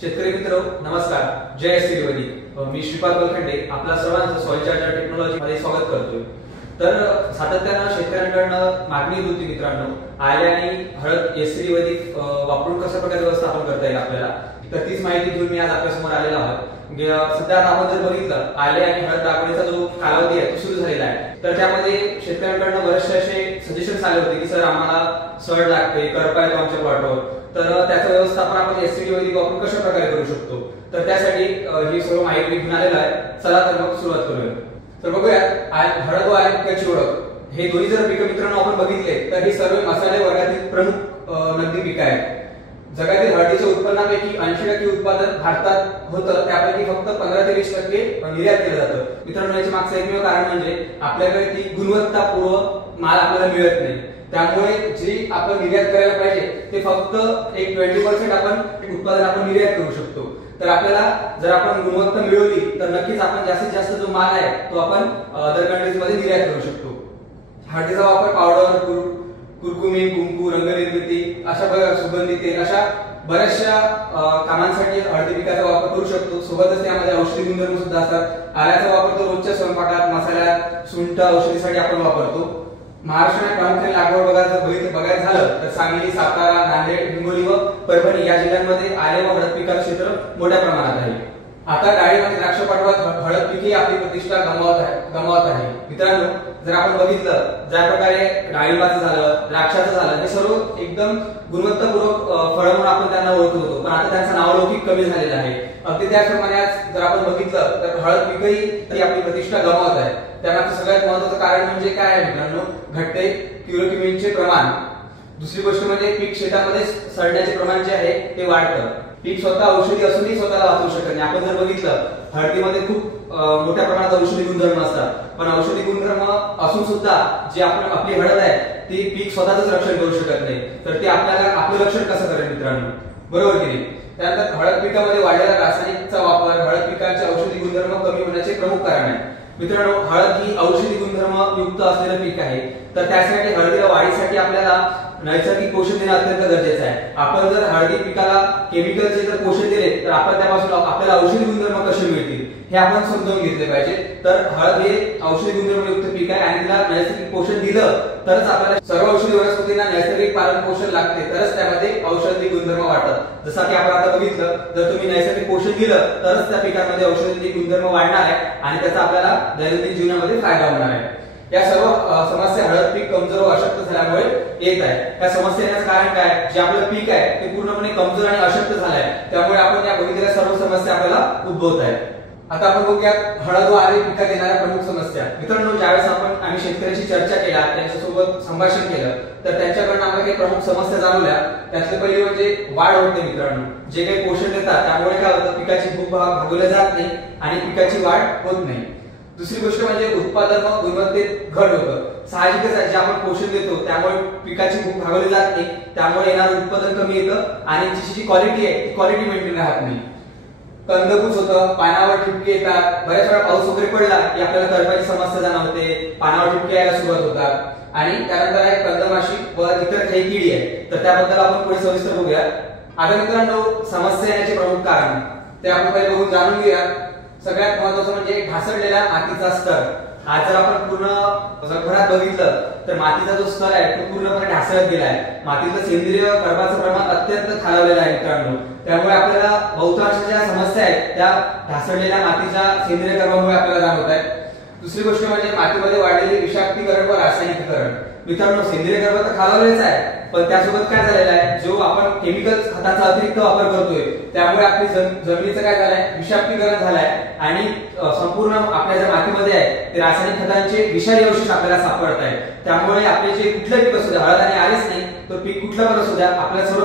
शेतकरी मित्र नमस्कार. जय एससीडी वैदिक. मी श्रीपाद बलखंडे आपल्या सर्वांचं सॉइल चार्जर टेक्नॉलॉजी मध्ये स्वागत करतोय. तर सातत्यानं शेतकऱ्यांकडून मागणी होती मित्रांनो, आले आणि हळद एससीडी वैदिक वापरून कशा प्रकारे व्यवस्थापन करता येईल आपल्याला, तर तीच माहिती घेऊन मी आज आपल्या समोर आलेलो आहोत. सध्या आपण जर बघितलं आले आणि हळद लागवडीचा जो कालावधी आहे तो सुरू झालेला आहे, तर त्यामध्ये शेतकऱ्यांकडून बरेचसे असे सजेशन्स आले होते की सर आम्हाला सड लागते, करपा येतो आमच्या प्लॉटवर, तर त्याचं व्यवस्थापन आपण एससीडी वैदिक वापरून कशा प्रकारे करू शकतो. तर त्यासाठी ही सर्व माहिती घेऊन आलेला आहे. चला तर मग सुरुवात करूया. तर बघूया हळद व आले पिकाची ओळख. हे दोन्ही जर पिकं मित्रांनो आपण बघितले तर ही सर्व मसाले वर्गातील प्रमुख नगदी पिकं आहेत. जगातील हळदीच्या उत्पन्नापैकी 80% उत्पादन भारतात होतं, त्यापैकी फक्त 15 ते 20% निर्यात केलं जातं. मित्रांनो याचे मागचं एकमेव कारण म्हणजे आपल्याकडे ती गुणवत्तापूर्ण माल आपल्याला मिळत नाही. त्यामुळे जी आपण निर्यात करायला पाहिजे ते फक्त एक 20% आपण उत्पादन आपण निर्यात करू शकतो. तर आपल्याला जर आपण गुणवत्ता मिळवली तर नक्कीच आपण जास्तीत जास्त जो माल आहे तो आपण अदर कंट्रीज मध्ये निर्यात करू शकतो. हळदीचा वापर पावडर, कुरकुमी, कुंकू, रंगनिर्मिती, अशा सुगंधी तेल अशा बऱ्याचशा कामांसाठी हळदी पिकाचा वापर करू शकतो. सोबतच त्यामध्ये औषधी गुणधर्म सुद्धा असतात. आल्याचा वापर तो रोजच्या स्वयंपाकात, मसाल्यात, सुंठ औषधीसाठी आपण वापरतो. महाराष्ट्रात प्रामुख्याने लागवड बघायला झालं तर सांगली, सातारा, नांदेड, हिंगोली व परभणी या जिल्ह्यांमध्ये आले व हळद पिकाचं क्षेत्र मोठ्या प्रमाणात आहे. आता डाळिंब, द्राक्ष पाठवत हळद पीक ही आपली प्रतिष्ठा गमावत आहे. मित्रांनो जर आपण बघितलं ज्या प्रकारे डाळिंबाचं झालं, द्राक्षाचं झालं, हे सर्व एकदम गुणवत्तापूर्वक फळ म्हणून आपण त्यांना ओळखत होतो, पण आता त्यांचं नावलौकिक कमी झालेलं आहे. अगदी त्याचप्रमाणे जर आपण बघितलं तर हळद पीकही आपली प्रतिष्ठा गमावत आहे. त्यामागचं सगळ्यात महत्त्वाचं कारण म्हणजे काय आहे मित्रांनो, घटते क्युरोक्युमिनचे प्रमाण. दुसरी गोष्ट म्हणजे पीक शेतामध्ये सडण्याचे प्रमाण जे आहे ते वाढतं. पीक स्वतः औषधी असूनही स्वतःला वाचवू शकत नाही. आपण जर बघितलं हळदीमध्ये खूप मोठ्या प्रमाणात औषधी गुणधर्म असतात, पण औषधी गुणधर्म असून सुद्धा जी आपली हळद आहे ती पीक स्वतःच रक्षण करू शकत नाही. तर ते आपल्याला आपलं रक्षण कसं करेल मित्रांनो, बरोबर की नाही. त्यानंतर हळद पिकामध्ये वाढलेला रासायनिकचा वापर हळद पिकांचे औषधी गुणधर्म कमी होण्याचे प्रमुख कारण आहे. मित्रांनो जर ही औषधी गुणधर्म युक्त असलेलं पीक आहे तर त्यासाठी हळदीला वाढीसाठी आपल्याला नैसर्गिक पोषण देणं अत्यंत गरजेचं आहे. आपण जर हळदी पिकाला केमिकलचे जर पोषण दिले तर आपण त्यापासून आपल्याला औषधी गुणधर्म कसे मिळतील हे आपण समजून घेतले पाहिजे. तर हळद हे औषधी गुणधर्म युक्त पीक आहे आणि तिला नैसर्गिक पोषण दिलं तरच आपल्याला सर्व औषधी वनस्पतींना नैसर्गिक पालन पोषण लागते, तरच त्यामध्ये औषधी गुणधर्म वाढतात. जसं की आपण आता बघितलं, जर तुम्ही नैसर्गिक पोषण दिलं तरच त्या पिकांमध्ये औषधी गुणधर्म वाढणार आहे आणि त्याचा आपल्याला दैनंदिन जीवनामध्ये फायदा होणार आहे. या सर्व समस्या हळद पीक कमजोर व अशक्त झाल्यामुळे येत आहे. या समस्या येण्याचं कारण काय, जे आपलं पीक आहे ते पूर्णपणे कमजोर आणि अशक्त झालंय, त्यामुळे आपण या बघितलेल्या सर्व समस्या आपल्याला उद्भवत आहेत. आता आपण बघूया हळद व आले पिकात येणाऱ्या प्रमुख समस्या. मित्रांनो ज्यावेळेस आम्ही शेतकऱ्यांशी चर्चा केला, त्यांच्यासोबत संभाषण केलं, तर त्यांच्याकडून आम्हाला काही प्रमुख समस्या जाणवल्या. त्यातली पहिली म्हणजे वाढ होत नाही. मित्रांनो जे काही पोषण देतात त्यामुळे काय होतं, पिकाची भूक भागवली जात नाही आणि पिकाची वाढ होत नाही. दुसरी गोष्ट म्हणजे उत्पादन व गुणवत्तेत घट होतं. साहजिकच आहे, जे आपण पोषण देतो त्यामुळे पिकाची भूक भागवली जात नाही, त्यामुळे येणारं उत्पादन कमी येतं आणि जी क्वालिटी आहे ती क्वालिटी मेंटेन राहत नाही. कंदकुज होतं, पानावर ठिपके येतात. बऱ्याच वेळा पाऊस वगैरे पडला की आपल्याला करपाची समस्या जाणवते, पानावर ठिपके यायला सुरुवात होतात आणि त्यानंतर आहे कंदमाशी व इतर काही किडी आहे. तर त्याबद्दल आपण पुढे सविस्तर बघूया. आता मित्रांनो समस्या येण्याचे प्रमुख कारण ते आपण पहिले बघून जाणून घेऊया. सगळ्यात महत्त्वाचं म्हणजे ढासळलेला मातीचा स्तर. आज जर आपण पूर्ण जगभरात बघितलं तर मातीचा जो स्तर आहे तो पूर्णपणे ढासळत गेला आहे. मातीतलं सेंद्रिय कर्बाचं प्रमाण अत्यंत खालावलेलं आहे मित्रांनो. त्यामुळे आपल्याला बहुतांश ज्या समस्या आहेत त्या ढासळलेल्या मातीच्या सेंद्रिय कर्बामुळे आपल्याला जाणवत आहेत. दुसरी गोष्ट म्हणजे मातीमध्ये वाढलेले विषाक्तीकरण व रासायनिकीकरण. मित्रांनो सेंद्रिय कर्ब तर खालावलेच आहे, पण त्यासोबत काय झालेलं आहे, जो आपण केमिकल खताचा अतिरिक्त वापर करतोय त्यामुळे आपली जमिनीचं काय झालंय, विषाक्तीकरण झालंय आणि संपूर्ण आपल्या ज्या मातीमध्ये आहे ते रासायनिक खतांचे विषारी अवशेष आपल्याला सापडत आहेत. त्यामुळे आपले जे कुठलं पीक असू द्या, हळद आणि आलेच नाही तर पीक कुठलं पण असू द्या, आपल्या सर्व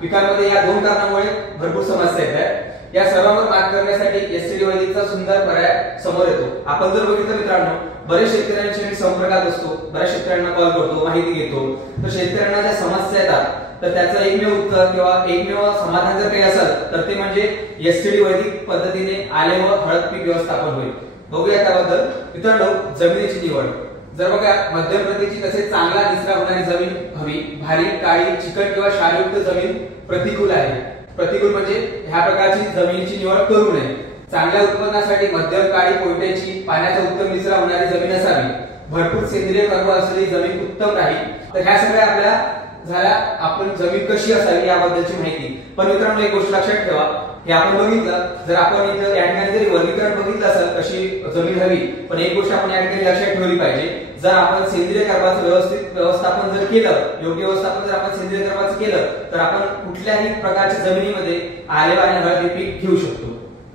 पिकांमध्ये या दोन कारणामुळे भरपूर समस्या येत आहेत. या सर्वांवर मात करण्यासाठी एससीडी वैदिकचा सुंदर पर्याय समोर येतो. आपण जर बघितलं मित्रांनो, बरेच शेतकऱ्यांशी मी संपर्कात असतो, बऱ्याच शेतकऱ्यांना कॉल करतो, माहिती घेतो. तर शेतकऱ्यांना ज्या समस्या येतात तर त्याचं एकमेव उत्तर किंवा एकमेव समाधान जर काही असेल तर ते म्हणजे एससीडी वैदिक पद्धतीने आले व हळद पीक व्यवस्थापन होईल. बघूया त्याबद्दल. मित्रांनो जमिनीची निवड. जर बघा मध्यम प्रतीची तसेच चांगला निचरा होणारी जमीन हवी. भारी, काळी, चिकट किंवा क्षारयुक्त जमीन प्रतिकूल आहे. प्रतिकूल म्हणजे ह्या प्रकारची जमिनीची निवड करू नये. चांगल्या उत्पन्नासाठी मध्यम काळी पोयट्याची पाण्याचा उत्तम निचरा होणारी जमीन असावी. भरपूर सेंद्रिय कर्म असलेली जमीन उत्तम राहील. तर ह्या सगळ्या आपल्या झाल्या आपण जमीन कशी असावी याबद्दलची माहिती. पण मित्रांनो एक गोष्ट लक्षात ठेवा, हे आपण बघितलं, जर आपण इथं या ठिकाणी जरी वर्गीकरण बघितलं असेल कशी जमीन हवी, पण एक गोष्ट आपण या ठिकाणी लक्षात ठेवली पाहिजे, जर आपण सेंद्रिय कर्माचं व्यवस्थित व्यवस्थापन जर केलं, योग्य व्यवस्थापन जर आपण सेंद्रिय कर्माचं केलं, तर आपण कुठल्याही प्रकारच्या जमिनीमध्ये आले आणि हळदी पीक घेऊ शकतो.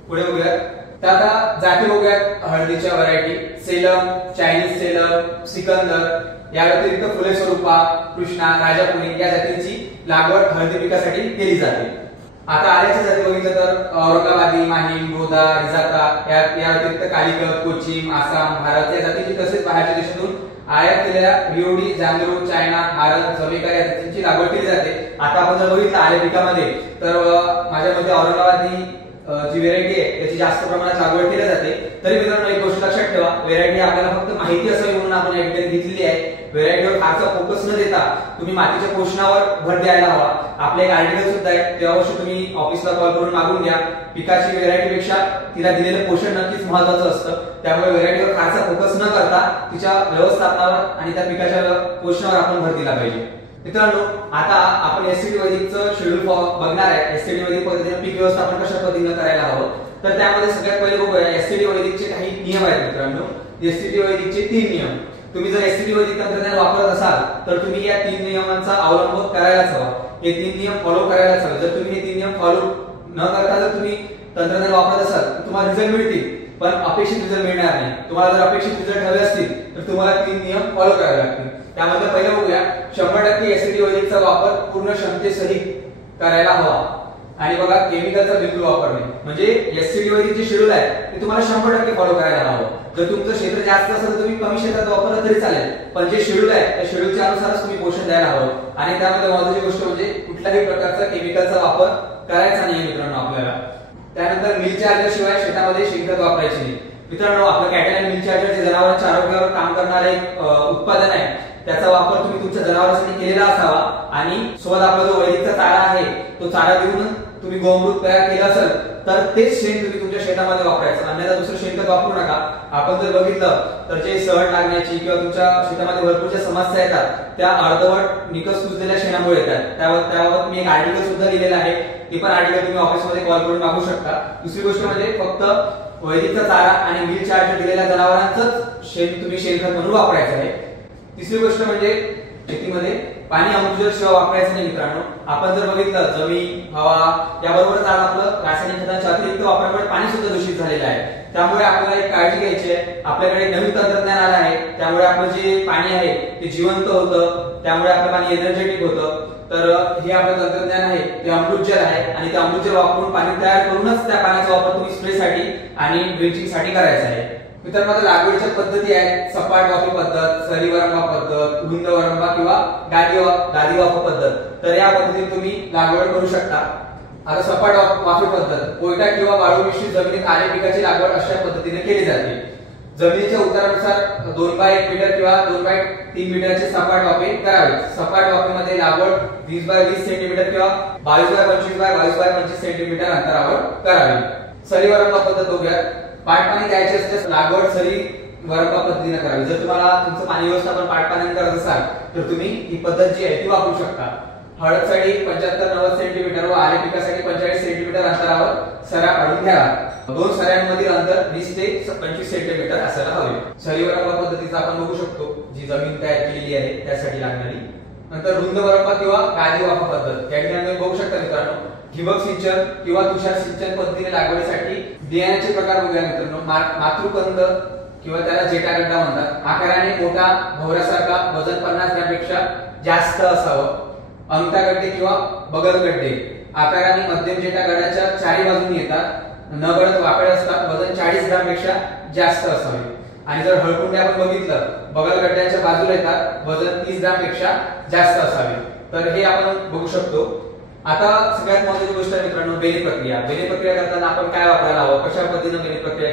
पुढे बघूया. तर आता जाती बघूया हळदीच्या व्हरायटी. सेलम, चायनीज सेलम, सिकंदर, या व्यतिरिक्त फुले स्वरूपा, कृष्णा, राजापुरी या जातींची लागवड हळदी पिकासाठी केली जाते. आता आल्याच्या जाती बघितलं तर औरंगाबादी, माहीम, गोदा, रिजाता, या व्यतिरिक्त कालिकत, कोचीन, आसाम, भारत या जातींची तसेच बाहेरच्या देशातून आयात केलेल्या रिओडी, जांगरू, चायना, भारत, जमैका या जातींची लागवड केली जाते. आता आपण जर बघितलं आल्या पिकामध्ये तर माझ्या मते औरंगाबादी जी व्हेरायटी आहे त्याची जास्त प्रमाणात लागवड केली जाते. तरी मित्रांनो एक गोष्ट लक्षात ठेवा, व्हेरायटी आपल्याला फक्त माहिती असावी म्हणून आपण या ठिकाणी घेतलेली आहे. व्हेरायटीवर फारसा फोकस न देता तुम्ही मातीच्या पोषणावर भर द्यायला हवा. आपले एक आर्टिकल सुद्धा आहे, त्या वर्षी तुम्ही ऑफिसला कॉल करून मागून घ्या. पिकाची व्हेरायटीपेक्षा तिला दिलेलं पोषण नक्कीच महत्त्वाचं असतं. त्यामुळे व्हेरायटीवर फारसा फोकस न करता तिच्या व्यवस्थापनावर आणि त्या पिकाच्या पोषणावर आपण भर दिला पाहिजे. मित्रांनो आता आपण एससीडी वैदिकचं शेड्यूल बघणार आहे. एससीडी वैदिक पद्धतीने पीक व्यवस्थापन कशा पद्धतीने करायला हवं, तर त्यामध्ये सगळ्यात पहिले बघूया एससीडी वैदिकचे काही नियम आहेत. मित्रांनो एससीडी वैदिकचे 3 नियम. तुम्ही जर एससीडी वैदिक तंत्रज्ञान वापरत असाल तर तुम्ही या 3 नियमांचा अवलंब करायलाच हवा. हे 3 नियम फॉलो करायलाच हवे. जर तुम्ही हे 3 नियम फॉलो न करता जर तुम्ही तंत्रज्ञान वापरत असाल तर तुम्हाला रिझल्ट मिळतील, पण अपेक्षित रिझल्ट मिळणार नाही. तुम्हाला जर अपेक्षित रिझल्ट हवे असतील तर तुम्हाला 3 नियम फॉलो करावे लागतील. त्यामध्ये पहिले बघूया 100% एससीडी वैदिकचा वापर पूर्ण क्षमतेसहित करायला हवा. आणि बघा केमिकलचा बिलकुल वापर नाही. म्हणजे एससीडी वैदिक जे शेड्यूल आहे ते तुम्हाला 100% फॉलो करायला हवं. जर तुमचं क्षेत्र जास्त असेल तर तुम्ही कमी क्षेत्रात वापरलं तरी चालेल, पण जे शेड्यूल आहे त्या शेड्यूलच्या अनुसारच तुम्ही पोषण द्यायला हवं. आणि त्यामध्ये महत्त्वाची गोष्ट म्हणजे कुठल्याही प्रकारचा केमिकलचा वापर करायचा नाही मित्रांनो आपल्याला. त्यानंतर मिल चार्जर शिवाय शेतामध्ये शेणखत वापरायचे नाही. मित्रांनो आपलं कॅटल मिल चार्जर जे जनावरांच्या आरोग्यावर काम करणारे एक उत्पादन आहे, त्याचा वापर तुम्ही तुमच्या जनावरांसाठी केलेला असावा. आणि सोबत आपला जो वैदिकचा चारा आहे तो चारा देऊन तुम्ही गोमूत्र तयार केला असेल तर तेच शेण तुम्ही तुमच्या शेतामध्ये वापरायचं, अन्यथा दुसरं शेणखत वापरू नका. आपण जर बघितलं तर जे सड लागण्याची किंवा तुमच्या शेतामध्ये भरपूर ज्या समस्या येतात त्या अर्धवट निकस कुजलेल्या शेणामुळे येतात. त्याबाबत मी एक आर्टिकल सुद्धा लिहिलेलं आहे, ते पण आर्टिकल तुम्ही ऑफिसमध्ये कॉल करून मागू शकता. दुसरी गोष्ट म्हणजे फक्त वैदिकचा चारा आणि मिल चार्जर दिलेल्या जनावरांचंच शेण तुम्ही शेणखत म्हणून वापरायचं आहे. तिसरी गोष्ट म्हणजे शेतीमध्ये पाणी अमृतजल शिवाय वापरायचं नाही. मित्रांनो आपण जर बघितलं जमीन, हवा याबरोबरच आज आपलं रासायनिक खतांच्या अतिरिक्त वापरामुळे पाणी सुद्धा दूषित झालेलं आहे. त्यामुळे आपल्याला एक काळजी घ्यायची आहे. आपल्याकडे नवीन तंत्रज्ञान आलं आहे, त्यामुळे आपलं जे पाणी आहे ते जिवंत होतं, त्यामुळे आपलं पाणी एनर्जेटिक होतं. तर हे आपलं तंत्रज्ञान आहे ते अमृतजल आहे आणि ते अमृतजल वापरून पाणी तयार करूनच त्या पाण्याचा वापर तुम्ही स्प्रेसाठी आणि ड्रिंचिंग साठी करायचा आहे. मित्रांनो लागवडीच्या पद्धती आहेत सपाट वाफी पद्धत, सरी वरंबा पद्धत, रुंद वरंबा किंवा गादी वाफ पद्धत. तर या पद्धतीने तुम्ही लागवड करू शकता. आता सपाट वाफी पद्धत कोयटा किंवा वाळू मिश्रित जमिनीत आले पिकाची लागवड अशा पद्धतीने केली जाते. जमिनीच्या उतारानुसार 2x1 मीटर किंवा 2x3 मीटरचे सपाट वाफे करावे. सपाट वाफेमध्ये लागवड 20x20 सेंटीमीटर किंवा 22x25x22x25 सेंटीमीटर अंतरावर करावी. सरी वरंबा पद्धत बघूया. पाटपाणी द्यायचे असल्यास लागवड सरी वरंबा पद्धतीने करावी. जर तुम्हाला तुमचं पाणी व्यवस्थापन पाटपाण्याने करत असाल तर तुम्ही ही पद्धत जी आहे ती वापरू शकता. हळदसाठी 75-90 सेंटीमीटर व आले पिकासाठी 45 सेंटीमीटर अंतरावर सऱ्या काढून घ्यावा. 2 सऱ्यांमधील अंतर 20 ते 25 सेंटीमीटर असायला हवे. सरी वरंबा पद्धतीचा आपण बघू शकतो जी जमीन तयार केलेली आहे त्यासाठी लागणारी. नंतर रुंद वरंबा किंवा गादी वाफा पद्धत या ठिकाणी तुम्ही बघू शकता मित्रांनो. ठिबक सिंचन किंवा तुषार सिंचन पद्धतीने लागवडीसाठी बियाण्याचे प्रकार बघूया मित्रांनो. मातृकंद किंवा त्याला जेटागड्डा म्हणतात. आकाराने मोठा भोवऱ्यासारखा, वजन 50 ग्रॅमपेक्षा जास्त असावं. अंगठागड्डे किंवा बगलगड्डे आकाराने मध्यम जेटागड्ड्याच्या चारी बाजूनी येतात, न गळत वाकड असतात, वजन 40 ग्रॅमपेक्षा जास्त असावे. आणि जर हळकुंडे आपण बघितलं बगलगड्ड्याच्या बाजूला येतात, वजन 30 ग्रॅमपेक्षा जास्त असावे. तर हे आपण बघू शकतो. आता सगळ्यात महत्त्वाची गोष्ट आहे मित्रांनो बेली प्रक्रिया. बेली प्रक्रिया करताना आपण काय वापरायला हवं, कशा पद्धतीने बेली प्रक्रिया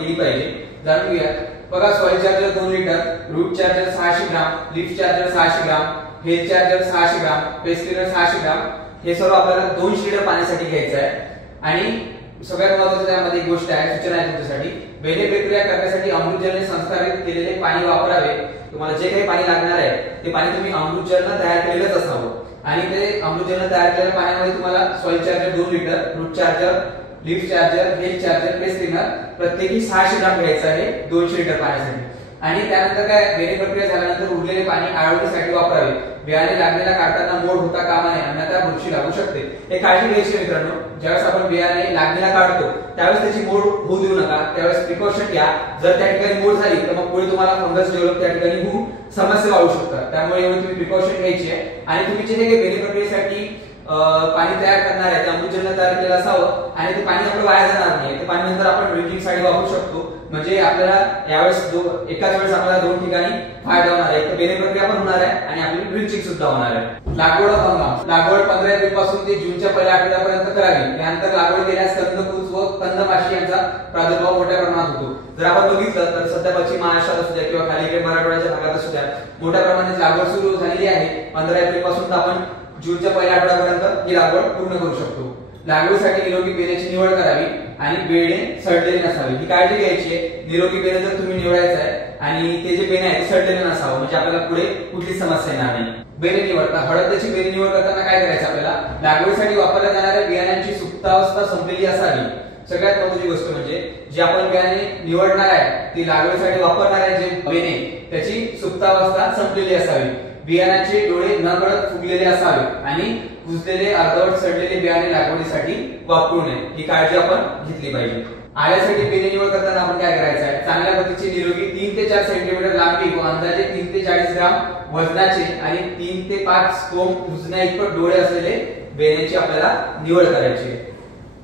केली पाहिजे जाणून घेऊया. बघा soil charger 2 litre, root charger 600 gram, leaf charger 600 gram, health charger 600 gram, pest cleaner 600 gram, हे सर्व आपल्याला 200 लिटर पाण्यासाठी घ्यायचं आहे। आणि सगळ्यात महत्त्वाचं त्यामध्ये एक गोष्ट आहे, सूचना आहे तुमच्यासाठी, बेने प्रक्रिया करण्यासाठी अमृतजलने संस्कारित केलेले पाणी वापरावे। तुम्हाला जे काही पाणी लागणार आहे ते पाणी तुम्ही अमृतजलने तयार केलेलंच असावं आणि ते अमृतजलने तयार केलेल्या पाण्यामध्ये तुम्हाला soil charger 2 litre, root charger, leaf charger, health charger, paste cleaner प्रत्येकी 600 ग्राम घ्यायचं आहे 200 लिटर पाण्यासाठी। आणि त्यानंतर काय, बेने प्रक्रिया झाल्यानंतर उरलेले पाणी आळवणीसाठी वापरावे। बियाणे लागलेला काढताना मोड होता कामा नये, अन्यथा बुरशी लागू शकते। हे काळजी घ्यायची मित्रांनो, ज्यावेळेस आपण बियाणे लागलेला काढतो त्यावेळेस त्याची मोड होऊ देऊ नका, त्यावेळेस प्रिकॉशन घ्या। जर त्या ठिकाणी मोड झाली तर मग पुढे तुम्हाला फंगस डेव्हलप त्या ठिकाणी होऊन समस्या वाढू शकतात, त्यामुळे एवढी तुम्ही प्रिकॉशन घ्यायची आहे। आणि तुम्ही जे काही बेने प्रक्रियेसाठी पाणी तयार करणार आहे ते अमृतजलने तयार केलेलं असावं आणि ते पाणी आपलं वाया जाणार नाही। ते पाणी नंतर आपण ड्रिंकिंग साठी वापरू शकतो, म्हणजे आपल्याला यावेळेस एकाच वेळेस आपल्याला 2 ठिकाणी फायदा होणार आहे, एक बेने प्रक्रिया पण होणार आहे आणि आपली ड्रिंचिंग सुद्धा होणार आहे। लागवड हंगाम, लागवड 15 एप्रिल पासून ते जूनच्या पहिल्या आठवड्यापर्यंत करावी। त्यानंतर लागवड केल्यास कंदकुज व कंदमाशी यांचा प्रादुर्भाव मोठ्या प्रमाणात होतो। जर आपण बघितलं तर सध्या पश्चिम महाराष्ट्रात असू द्या किंवा खाली मराठवाड्याच्या भागात असू द्या, मोठ्या प्रमाणात लागवड सुरू झालेली आहे। 15 एप्रिल पासून आपण जूनच्या पहिल्या आठवड्यापर्यंत ही लागवड पूर्ण करू शकतो। लागवडीसाठी निरोगी बेण्याची निवड करावी आणि बेणे सडलेले नसावे, ही काळजी घ्यायची आहे। निरोगी बेणे जर तुम्ही निवडायचं आहे आणि ते जे बेणे आहे ते सडलेले नसावं, म्हणजे आपल्याला पुढे कुठली समस्या येणार नाही। बेणे निवडता, हळदची बेणे निवड करताना काय करायचं, आपल्याला लागवडीसाठी वापरल्या जाणाऱ्या बियाण्यांची सुप्तावस्था संपलेली असावी। सगळ्यात महत्त्वाची गोष्ट म्हणजे जे आपण बियाणे निवडणार आहे ती लागवडीसाठी वापरणार आहे जे बेणे, त्याची सुप्तावस्था संपलेली असावी। बियाण्याचे डोळे नकळत फुगलेले असावे आणि कुजलेले अर्धवट सडलेले बियाणे लागवडीसाठी वापरू नये, ही काळजी आपण घेतली पाहिजे। आल्यासाठी बेणे निवड करताना आपण काय करायचं आहे, चांगल्या प्रतीचे निरोगी 3 ते 4 सेंटीमीटर लांबी व अंदाजे 3 ते 40 ग्राम वजनाचे आणि 3 ते 5 कोंब रुजण्या इतपत डोळे असलेले बेण्याची आपल्याला निवड करायची आहे।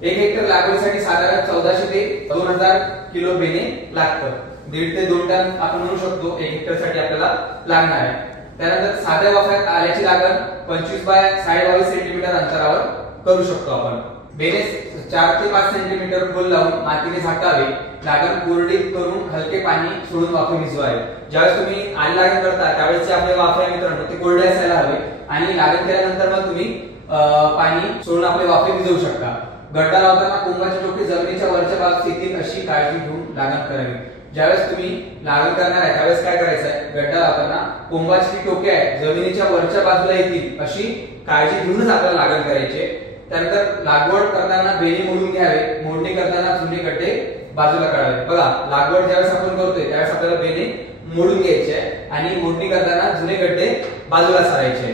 1 हेक्टर लागवडीसाठी साधारण 1400 ते 2000 किलो बेणे लागतं, 1.5 ते 2 टन आपण म्हणू शकतो 1 हेक्टर साठी आपल्याला लागणार आहे। त्यानंतर साध्या वाफ्यात आल्याची लागण 25 बाय 22 सेंटीमीटर अंतरावर करू शकतो आपण। बेने 4 ते 5 सेंटीमीटर खोल लावून मातीने झाकावे। लागण कोरडी करून हलके पाणी सोडून वाफे भिजवावे। ज्यावेळेस तुम्ही आली लागण करता त्यावेळेस आपले वाफे मित्रांनो ते कोरडे असायला हवे आणि लागण केल्यानंतर मग तुम्ही पाणी सोडून आपले वाफे भिजवू शकता। गड्डा लावताना कोंबाची टोके जमिनीच्या वरच्या भागात येतील अशी काळजी घेऊन लागण करावी। ज्यावेळेस तुम्ही लागण करणार आहे त्यावेळेस काय करायचं आहे, गड्डा लावताना कोंबाची जी टोके आहे जमिनीच्या वरच्या बाजूला येतील अशी काळजी घेऊनच आपल्याला लागण करायची आहे। त्यानंतर लागवड करताना बेणे मोडून घ्यावे, मोडणी करताना जुने गड्डे बाजूला काढावे। बघा, लागवड ज्यावेळेस आपण करतोय त्यावेळेस आपल्याला बेणे मोडून घ्यायचे आहे आणि मोडणी करताना जुने गड्डे बाजूला सारायचे आहे।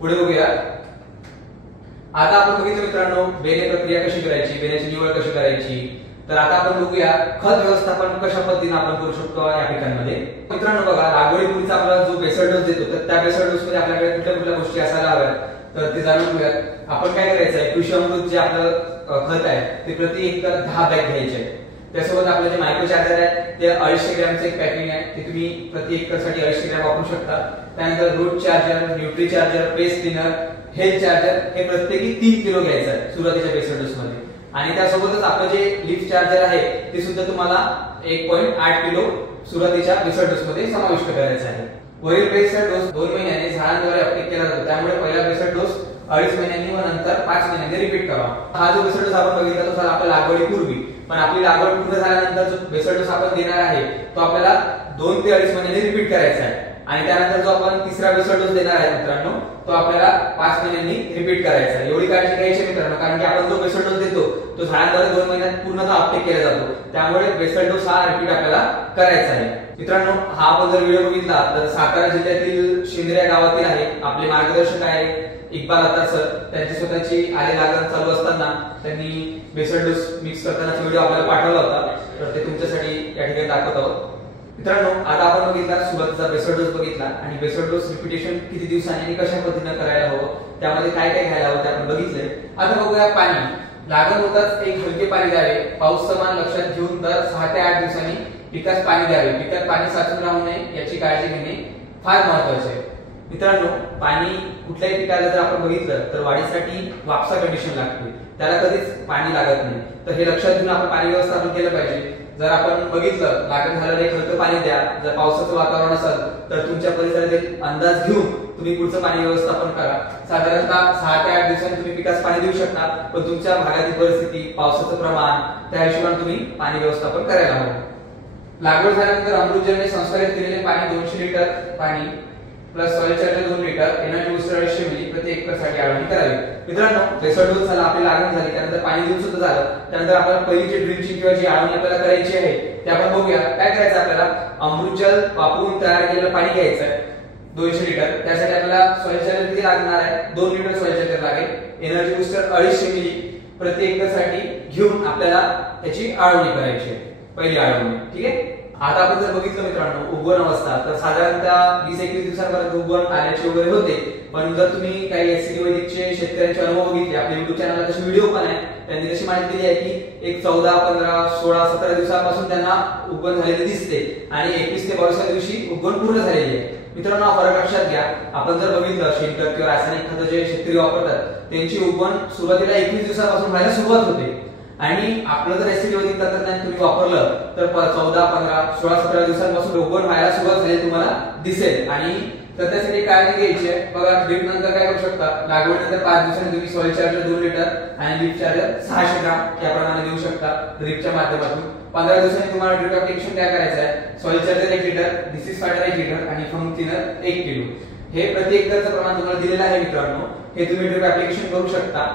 पुढे बघूया, आता आपण बघितलं मित्रांनो बेणे प्रक्रिया कशी करायची, बेण्याची निवड कशी करायची। तर आता आपण बघूया खत व्यवस्थापन कशा पद्धतीने आपण करू शकतो या पिकांमध्ये। मित्रांनो बघा, लागवडीपूर्वीचा आपला जो बेसल डोस देतो तर त्या बेसल डोस मध्ये आपल्याकडे कुठल्या कुठल्या गोष्टी असायला हव्यात तर ते जाणून घेऊयात। आपण काय करायचं आहे, कृषी अमृत जे आपलं खत आहे ते प्रति एकर 10 बॅग घ्यायचे आहे। त्यासोबत आपलं जे मायक्रो चार्जर आहे ते 250 ग्रॅमचं एक पॅकिंग आहे, ते तुम्ही प्रति एकर साठी 250 ग्रॅम वापरू शकता। त्यानंतर root charger, nutri charger, paste cleaner, health charger हे प्रत्येकी 3 किलो घ्यायचं आहे सुरुवातीच्या बेसल डोस मध्ये। आणि त्यासोबतच आपलं जे लीफ चार्जर आहे ते सुद्धा तुम्हाला 1.8 किलो सुरुवातीच्या बेसल डोस मध्ये समाविष्ट करायचं आहे। वरील बेसल डोस 2 महिन्यांनी झाडांद्वारे अपटेक केला जातो, त्यामुळे पहिला बेसल डोस 2.5 महिन्यांनी व नंतर 5 महिन्यांनी रिपीट करावा। हा जो बेसल डोस आपण बघितला तो झाला आपल्या लागवडीपूर्वी, पण आपली लागवड पूर्ण झाल्यानंतर जो बेसल डोस आपण देणार आहे तो आपल्याला 2 ते 2.5 महिन्यांनी रिपीट करायचा आहे। आणि त्यानंतर जो आपण तिसरा बेसल डोस देणार आहे मित्रांनो तो आपल्याला 5 महिन्यांनी रिपीट करायचा आहे। एवढी काळजी घ्यायची मित्रांनो, कारण की आपण जो बेसल डोस देतो तो झाडांद्वारे 2 महिन्यात पूर्णतः अपटेक केला जातो, त्यामुळे बेसल डोस हा रिपीट आपल्याला करायचा आहे। मित्रांनो, हा आपण जर व्हिडिओ बघितला तर सातारा जिल्ह्यातील शिंदे गावातील आहे, आपले मार्गदर्शक आहे इक्बाल अत्तार सर। त्यांची स्वतःची आले लागण चालू असताना त्यांनी बेसल डोस मिक्स करतानाचा व्हिडिओ आपल्याला पाठवला होता, तर ते तुमच्यासाठी या ठिकाणी दाखवत आहोत। मित्रांनो, आता आपण बघितला सुरुवातीचा बेसल डोस बघितला आणि बेसल डोस रिपिटेशन किती दिवसांनी आणि कशा पद्धतीने करायला हवं, त्यामध्ये काय काय घ्यायला हवं ते आपण बघितले। आता बघूया पाणी। लागण होताच एक हलके पाणी द्यावे, पाऊस समान लक्षात घेऊन दर 6 ते 8 दिवसांनी पिकास पाणी द्यावे। पिकात पाणी साचून राहू नये याची काळजी घेणे फार महत्त्वाचे आहे। मित्रांनो, पाणी कुठल्याही पिकाला जर आपण बघितलं तर वाढीसाठी वापसा कंडिशन लागते, त्याला कधीच पाणी लागत नाही, तर हे लक्षात घेऊन आपण पाणी व्यवस्थापन केलं पाहिजे। जर आपण बघितलं लागण झालेलं एक हलकं पाणी द्या, जर पावसाचं वातावरण असेल तर तुमच्या परिसरातील अंदाज घेऊन तुम्ही पुढचं पाणी व्यवस्थापन करा. साधारणतः 6 ते 8 दिवसांनी तुम्ही पिकास पाणी देऊ शकता, पण तुमच्या भागातील परिस्थिती, पावसाचं प्रमाण त्या हिशोबाने तुम्ही पाणी व्यवस्थापन करायला हवं. लागवड झाल्यानंतर अमृतजलने संस्कारित केलेले पाणी 200 लिटर पाणी plus soil charger 2 litre, energy booster 250 मिली प्रति एकरसाठी आळवणी करावी. मित्रांनो, बेसल डोस झाला, आपली लागण झाली, त्यानंतर पाणी देऊन सुद्धा झालं, त्यानंतर आपल्याला पहिली जी ड्रिंचिंग किंवा जी आळवणी आपल्याला करायची आहे ते आपण बघूया. काय करायचं आपल्याला, अमृतजल वापरून तयार केलेलं पाणी घ्यायचं आहे 200 लिटर. त्यासाठी आपल्याला सॉइल चार्जर किती लागणार आहे, 2 लिटर सॉइल चार्जर लागेल. एनर्जी बूस्टर 250 मिली प्रति एकरसाठी घेऊन आपल्याला त्याची आळवणी करायची आहे, पहिली आळवणी. ठीक आहे. आता आपण जर बघितलं मित्रांनो उगवण अवस्था, तर साधारणतः 20-21 दिवसांपर्यंत उगवण आल्याचे वगैरे होते. पण जर तुम्ही काही एससीडी वैदिकचे शेतकऱ्यांचे अनुभव बघितले, आपल्या युट्यूब चॅनलला तसे व्हिडिओ पण आहे, त्यांनी तशी माहिती दिली आहे की एक 14, 15, 16, 17 दिवसांपासून त्यांना उगवण झालेले दिसते आणि 21 ते 22 दिवशी उगवण पूर्ण झालेली आहे. मित्रांनो, हा फरक लक्षात घ्या. आपण जर बघितलं शेणखत किंवा रासायनिक खत जे शेतकरी वापरतात त्यांची उगवण सुरुवातीला 21 दिवसापासून व्हायला सुरुवात होते आणि आपलं जर एससीडी वैदिक तंत्रज्ञान तुम्ही वापरलं तर 14, 15, 16, 17 दिवसांपासून उगवण व्हायला सुरुवात झाली तुम्हाला दिसेल. आणि तर त्यासाठी काळजी घ्यायची आहे. बघा, ड्रिप नंतर काय करू शकता, लागवडीनंतर 5 दिवसांनी तुम्ही सॉइल चार्जर 2 लिटर आणि ड्रिप चार्जर 600 ग्राम याप्रमाणे देऊ शकता ड्रिपच्या माध्यमातून. 15 दिवसांनी तुम्हाला ड्रिप ऍप्लिकेशन काय करायचं आहे, soil charger 1 litre, disease fighter 1 litre आणि फंग थिनर 1 किलो. हे प्रति एकरचं प्रमाण तुम्हाला दिलेलं आहे मित्रांनो. हे तुम्ही ड्रिप ऍप्लिकेशन करू शकता.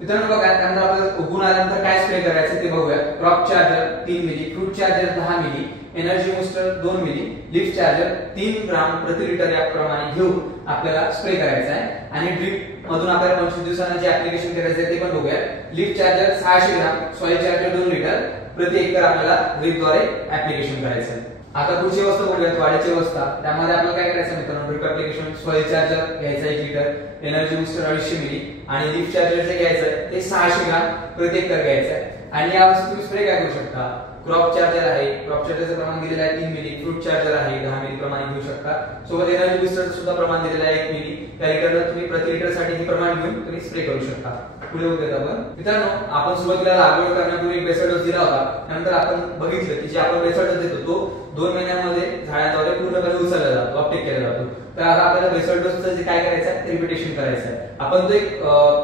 मित्रांनो बघा, त्यानंतर आपल्याला उगवून आल्यानंतर काय स्प्रे करायचं ते बघूया. क्रॉप चार्जर 3 मिली, फ्रूट चार्जर 10 मिली, एनर्जी बूस्टर 2 मिली, लीफ चार्जर 3 ग्राम प्रति लिटर याप्रमाणे घेऊन आपल्याला स्प्रे करायचा आहे. आणि ड्रिप मधून आपल्याला 25 दिवसांना जे ऍप्लिकेशन करायचं आहे ते पण बघूया. Leaf charger 600 gram, soil charger 2 litre प्रति एकर आपल्याला ड्रिपद्वारे ऍप्लिकेशन करायचं आहे. आता पुढची अवस्था बघूयात, वाढीची अवस्था. त्यामध्ये आपल्याला काय करायचं मित्रांनो, ड्रिप ऍप्लिकेशन सॉइल चार्जर घ्यायचा 1 लिटर, एनर्जी बूस्टर 250 मिली आणि लीफ चार्जर जे घ्यायचं आहे ते 600 ग्राम प्रति एकर घ्यायचं आहे. आणि यावेळेस तुम्ही स्प्रे काय करू शकता, क्रॉप चार्जर आहे, क्रॉप चार्जरचं प्रमाण दिलेलं आहे 3 मिली, फ्रूट चार्जर आहे 10 मिली प्रमाण घेऊ शकता. सोबत एनर्जी बूस्टरचं सुद्धा प्रमाण दिलेलं आहे 1 मिली. त्या लिटरला तुम्ही प्रति लिटर साठी हे प्रमाण घेऊन तुम्ही स्प्रे करू शकता. पुढे बघूयात आपण. मित्रांनो, आपण सुरुवातीला लागवड करण्यापूर्वी बेसल डोस दिला होता. त्यानंतर आपण बघितलं की जे आपण बेसल डोस देतो तो 2 महिन्यांमध्ये झाडाद्वारे पूर्णपणे उचलला जातो, अपटेक केला जातो. तर आता आपल्याला बेसल डोसचं जे काय करायचं आहे ते रिपिटेशन करायचं आहे. आपण तो एक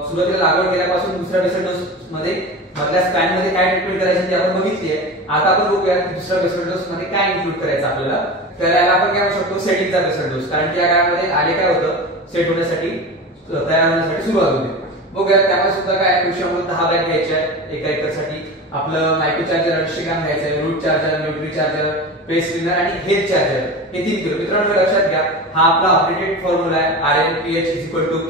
सुरुवातीला लागवड केल्यापासून दुसऱ्या बेसल डोस मध्ये मधल्या स्पॅन मध्ये काय ट्रीटमेंट करायची ते आपण बघितली आहे. आता आपण बघूया दुसऱ्या बेसल डोस मध्ये काय इन्क्लूड करायचं आपल्याला. तर याला आपण काय म्हणू शकतो, सेटिंगचा बेसल डोस. कारण की या काळामध्ये आले काय होतं, सेट होण्यासाठी, तयार होण्यासाठी सुरुवात होते. बघूया त्यामध्ये सुद्धा काय, कृषी अमृत 10 बॅग घ्यायचे आहेत एका एकरसाठी. आपलं मायक्रो चार्जर 250 ग्राम घ्यायचं आहे, root charger, nutri charger, paste cleaner आणि हेल्थ चार्जर हे 3 किलो. मित्रांनो लक्षात घ्या, हा आपला अपडेटेड फॉर्म्युला आहे RNPH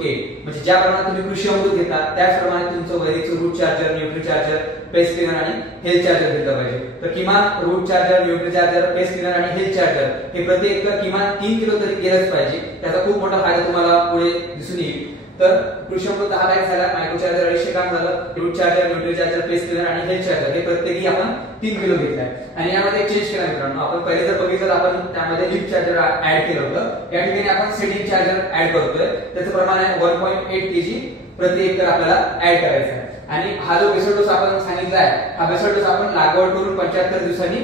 K. म्हणजे ज्याप्रमाणे तुम्ही कृषी अमृत घेता त्याचप्रमाणे तुमचं वैदिकचं root charger, nutri charger, paste cleaner आणि हेल्थ चार्जर घेतलं पाहिजे. तर किमान root charger, nutri charger, paste cleaner आणि हेल्थ चार्जर हे प्रति एकर किमान 3 किलो तरी गेलंच पाहिजे. त्याचा खूप मोठा फायदा तुम्हाला पुढे दिसून येईल. तर कृषी अमृत 10 बॅग झाला, मायक्रो चार्जर 250 ग्राम झालं, root charger, nutri charger, paste cleaner आणि हेल्थ चार्जर हे प्रत्येकी आपण 3 किलो घेतलाय. आणि यामध्ये चेंज केला मित्रांनो, आपण पहिले जर बघितलं आपण त्यामध्ये लीफ चार्जर ऍड केलं होतं, या ठिकाणी आपण सेटिंग चार्जर ऍड करतोय. त्याचं प्रमाण आहे 1.8 kg प्रति एकर आपल्याला ऍड करायचं आहे. आणि हा जो बेसल डोस आपण सांगितला आहे, हा बेसल डोस आपण लागवड करून 75 दिवसांनी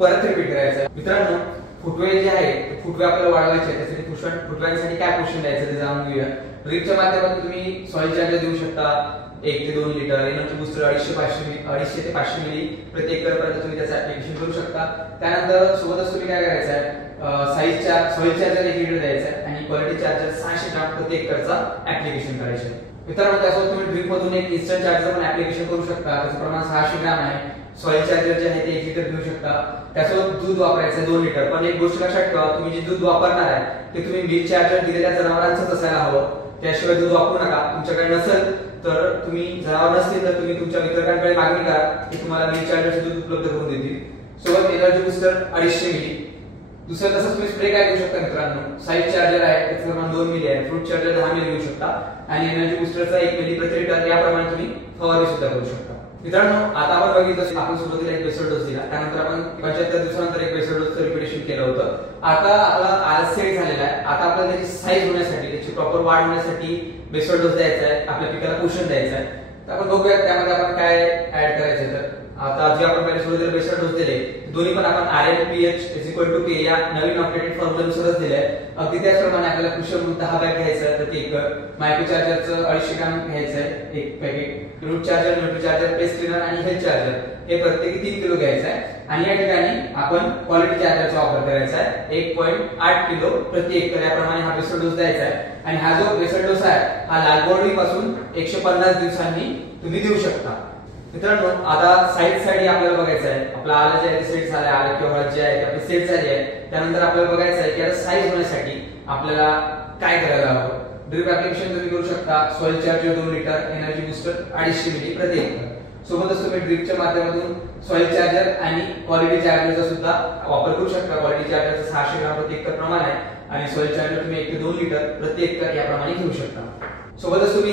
परत रिपीट करायचा आहे. मित्रांनो, फुटवे जे आहे फुटवे आपल्याला वाढवायचे आहे, त्यासाठी फुटव्यांसाठी काय पोषण द्यायचं ते जाणून घेऊया. ड्रिपच्या माध्यमातून तुम्ही सॉइल चार्जर देऊ शकता 1 ते 2 लिटर, एनर्जी बूस्टर 250 ते 500 मिली प्रति एकर पर्यंत तुम्ही त्याचं ऍप्लिकेशन करू शकता. त्यानंतर सोबतच तुम्ही काय करायचं आहे, सॉइल चार्जर 1 लिटर द्यायचं आहे आणि क्वालिटी चार्जर 600 ग्राम प्रति एकरचा ऍप्लिकेशन करायचं आहे. मित्रांनो, त्यासोबत तुम्ही ड्रिप मधून एक इन्स्टंट चार्जर पण ऍप्लिकेशन करू शकता. त्याचं प्रमाण 600 ग्राम आहे. सॉइल चार्जर जे आहे ते 1 लिटर घेऊ शकता. त्यासोबत दूध वापरायचं 2 लिटर. पण एक गोष्ट लक्षात ठेवा, तुम्ही जे दूध वापरणार आहे ते तुम्ही मिल्क चार्जर दिलेल्या जनावरांचंच असायला हवं. त्याशिवाय दूध वापरू नका. तुमच्याकडे नसेल तर तुम्ही, जनावर नसतील तर तुम्ही तुमच्या वितरकांकडे मागणी करा की तुम्हाला मिल्क चार्जरचे दूध उपलब्ध करून देतील. सोबत एनर्जी बूस्टर 250 मिली. दुसरं तसंच तुम्ही स्प्रे काय घेऊ शकता मित्रांनो, साइज चार्जर आहे त्याचं प्रमाण 2 मिली आहे, फ्रूट चार्जर 10 मिली घेऊ शकता आणि एनर्जी बूस्टरचा 1 मिली प्रति लिटर याप्रमाणे तुम्ही फवारणी सुद्धा करू शकता. मित्रांनो, आता आपण बघितलं आपण सुरुवातीला एक बेसल डोस दिला, त्यानंतर आपण 75 दिवसानंतर एक बेसल डोसचं रिपिटेशन केलं होतं. आता आपला आरसेट झालेला आहे. आता आपल्याला त्याची साईज होण्यासाठी, त्याची प्रॉपर वाढ होण्यासाठी बेसल डोस द्यायचा आहे, आपल्या पिकाला पोषण द्यायचं आहे. तर आपण बघूया त्यामध्ये आपण काय ऍड करायचं. तर आता जे आपण पहिले सुरुवातीला बेसल डोस दिले दोन्ही पण आपण RLPH या नवीन अपडेटेड फॉर्म्युलानुसारच दिले आहे. अगदी त्याचप्रमाणे आपल्याला कृषक 10 बॅग घ्यायचा आहे प्रति एकर, मायक्रो चार्जरचं 250 ग्राम घ्यायचं आहे एक packet, root charger, nutri charger, paste cleaner आणि हेल्थ चार्जर हे प्रत्येकी 3 किलो घ्यायचं आहे. आणि या ठिकाणी आपण क्वालिटी चार्जरचा वापर करायचा आहे 1.8 किलो प्रति एकर याप्रमाणे हा बेसल डोस द्यायचा आहे. आणि हा जो बेसल डोस आहे हा लागवडीपासून 150 दिवसांनी तुम्ही देऊ शकता. मित्रांनो आता साईज साठी आपल्याला बघायचं आहे आपला आलं जे आहे सेट झालं आलं किंवा हळद जे आहे आपली सेट झाली आहे. त्यानंतर आपल्याला बघायचं आहे की आता साईज होण्यासाठी आपल्याला काय करायला हवं. ड्रिप ऍप्लिकेशन तुम्ही करू शकता soil charger 2 litre, energy booster 250 मिली प्रति एकर. सोबतच तुम्ही ड्रिपच्या माध्यमातून सॉइल चार्जर आणि क्वालिटी चार्जरचा सुद्धा वापर करू शकता. क्वालिटी चार्जरचा 600 ग्राम प्रति एकर प्रमाण आहे आणि सॉइल चार्जर तुम्ही 1 ते 2 लिटर प्रति एकर याप्रमाणे घेऊ शकता. सोबतच तुम्ही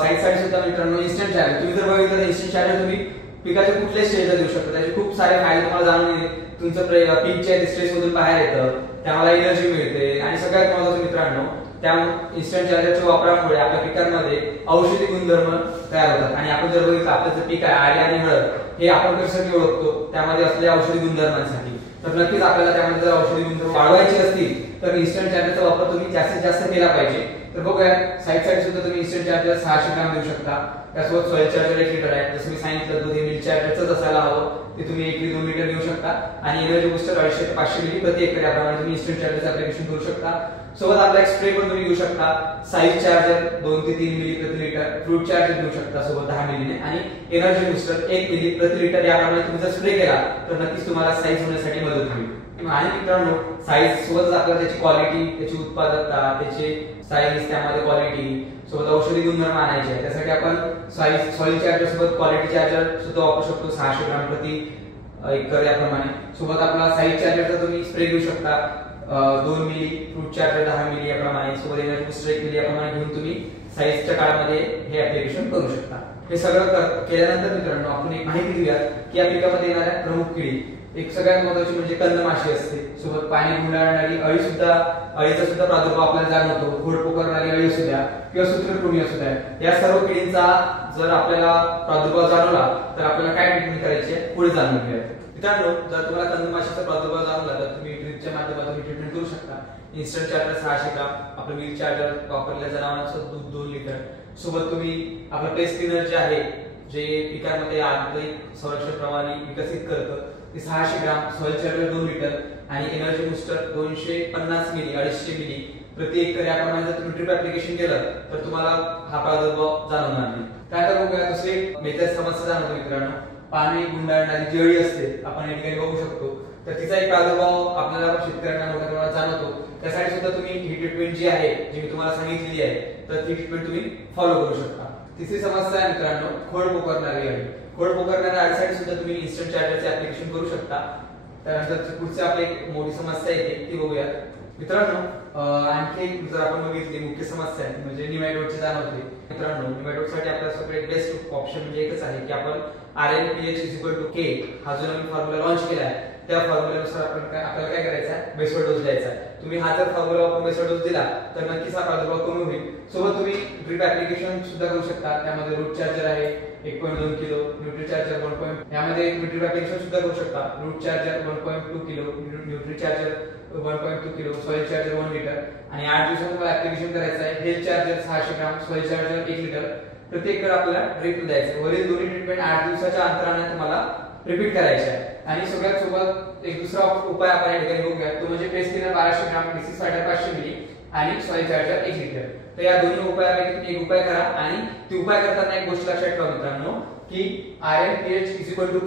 साईड साठी सुद्धा मित्रांनो इन्स्टंट चार्जर तुम्ही जर बघितलं तर इन्स्टंट चार्जर तुम्ही पिकाच्या कुठल्याही स्टेजला देऊ शकता. त्याचे खूप सारे फायदे तुम्हाला जाणून येईल. तुमचं पीकच्या स्ट्रेस मधून बाहेर येतं, त्यामुळे एनर्जी मिळते आणि सगळ्यात महत्त्वाचं मित्रांनो त्या इन्स्टंट चार्जरच्या वापरामुळे आपल्या पिकांमध्ये औषधी गुणधर्म तयार होतात. आणि आपण जर बघितलं आपलं जे पीक आहे आले आणि हळद हे आपण कशासाठी ओळखतो त्यामध्ये असलेल्या औषधी गुणधर्मांसाठी. तर नक्कीच आपल्याला त्यामध्ये जर औषधी गुणधर्म वाढवायची असतील तर इन्स्टंट चार्जरचा वापर तुम्ही जास्तीत जास्त केला पाहिजे. तर बघूया साईड साठी सुद्धा तुम्ही इन्स्टंट चार्जर 600 ग्राम देऊ शकता. त्यासोबत सॉइल चार्जर 1 लिटर आहे. जसं मी सांगितलं दूध हे मिल्क चार्जरच असायला हवं ते तुम्ही 1 ते 2 लिटर देऊ शकता. आणि एनर्जी बूस्टर 250 ते 500 मिली प्रति एकर याप्रमाणे तुम्ही इन्स्टंट चार्जरचं ऍप्लिकेशन करू शकता. सोबत आपला एक स्प्रे पण तुम्ही घेऊ शकता साईज चार्जर 2 ते 3 मिली प्रति लिटर, फ्रूट चार्जर घेऊ शकता सोबत 10 मिलीने आणि एनर्जी बूस्टर 1 मिली प्रति लिटर याप्रमाणे तुम्ही जर स्प्रे केला तर नक्कीच तुम्हाला साईज होण्यासाठी मदत होईल. आणि मित्रांनो साईज सोबत आपल्याला त्याची क्वालिटी, त्याची उत्पादकता, त्याचे साईज, त्यामध्ये क्वालिटी सोबत औषधी गुणधर्म आणायचे आहे. त्यासाठी आपण सॉइल चार्जर सोबत क्वालिटी चार्जर सुद्धा वापरू शकतो 600 ग्राम प्रति एकर याप्रमाणे. सोबत आपला साईज चार्जरचा तुम्ही स्प्रे घेऊ शकता 2 मिली, फ्रूट चार्जर 10 मिली याप्रमाणे, सोबत एनर्जी बूस्टर 1 मिली याप्रमाणे घेऊन तुम्ही साईजच्या काळामध्ये हे ऍप्लिकेशन करू शकता. हे सगळं केल्यानंतर मित्रांनो आपण एक माहिती देऊया की या पिकामध्ये येणाऱ्या प्रमुख किडी. एक सगळ्यात महत्त्वाची म्हणजे कंदमाशी असते, सोबत पाणी गुंडाळणारी अळीचा सुद्धा प्रादुर्भाव आपल्याला जाणवतो. खोड पोखरणारी अळी असू द्या किंवा सूत्रकृमी असू द्या, या सर्व किडींचा जर आपल्याला प्रादुर्भाव जाणवला तर आपल्याला काय ट्रीटमेंट करायची आहे पुढे जाणून घ्या. मित्रांनो जर तुम्हाला कंदमाशीचा प्रादुर्भाव जाणवला तर तुम्ही ड्रिपच्या माध्यमातून ट्रीटमेंट करू शकता. इन्स्टंट चार्जर 600 ग्राम, आपलं मिल्क चार्जर वापरल्या जनावरांचं दूध 2 लिटर, सोबत तुम्ही आपलं पेस्ट क्लीनर जे आहे जे पिकांमध्ये आंतरिक संरक्षण प्रणाली विकसित करतं ते 600 ग्राम, सॉइल चार्जर 2 लिटर आणि एनर्जी बूस्टर 250 मिली 250 मिली प्रति एकर याप्रमाणे जर तुम्ही ड्रिप ऍप्लिकेशन केलं तर तुम्हाला हा प्रादुर्भाव जाणवणार नाही. त्यानंतर बघूया दुसरी मेथड समस्या जाणवतो मित्रांनो पाणी गुंडाळणारी जी अळी असते आपण या ठिकाणी बघू शकतो. तर तिचा एक प्रादुर्भाव आपल्याला शेतकऱ्यांना मोठ्या प्रमाणात जाणवतो. त्यासाठी सुद्धा तुम्ही ही ट्रीटमेंट जी आहे जी मी तुम्हाला सांगितलेली आहे तर ती ट्रीटमेंट तुम्ही फॉलो करू शकता. तिसरी समस्या आहे मित्रांनो खोड पोखरणारी अळी. खोड पोखरणाऱ्या अळीसाठी सुद्धा तुम्ही इन्स्टंट चार्जरचे ऍप्लिकेशन करू शकता. त्यानंतर पुढची आपली एक मोठी समस्या येते ती बघूया मित्रांनो. आणखी जर आपण बघितली मुख्य समस्या आहे म्हणजे निमॅटोडची जाणवते. मित्रांनो निमॅटोडसाठी आपल्या सगळे बेस्ट ऑप्शन म्हणजे एकच आहे की आपण RLPH K हा जो नवीन फॉर्म्युला लॉन्च केला आहे त्या फॉर्म्युल्यानुसार आपल्याला काय करायचं आहे बेसल डोस द्यायचा आहे. तुम्ही हा जर फॉर्म्युला वापरून बेसल डोस दिला तर नक्कीच हा प्रादुर्भाव कमी होईल. सोबत तुम्ही ड्रिप ऍप्लिकेशन सुद्धा करू शकता. त्यामध्ये रूट चार्जर आहे 1.2 किलो, न्यूट्री चार्जर 1. यामध्ये ड्रिप ऍप्लिकेशन सुद्धा करू शकता. Root charger 1.2 kilo, nutri charger 1.2 kilo, soil charger 1 litre आणि 8 दिवसात तुम्हाला ऍप्लिकेशन करायचं आहे. Health charger 600 gram, soil charger 1 litre प्रति एकर आपल्याला ड्रिप द्यायचं. वरील दोन्ही ट्रीटमेंट 8 दिवसाच्या अंतराने तुम्हाला रिपीट करायचे आहे. आणि सगळ्यात सोबत एक दुसरा उपाय आपण या ठिकाणी बघूया तो म्हणजे पेस्ट क्लीनर 1200 ग्राम, डिसीज फायटर 500 मिली आणि सॉइल चार्जर 1 लिटर. तर या दोन्ही उपायापैकी एक उपाय करा आणि ती उपाय करताना एक गोष्ट लक्षात ठेवा मित्रांनो की RLPH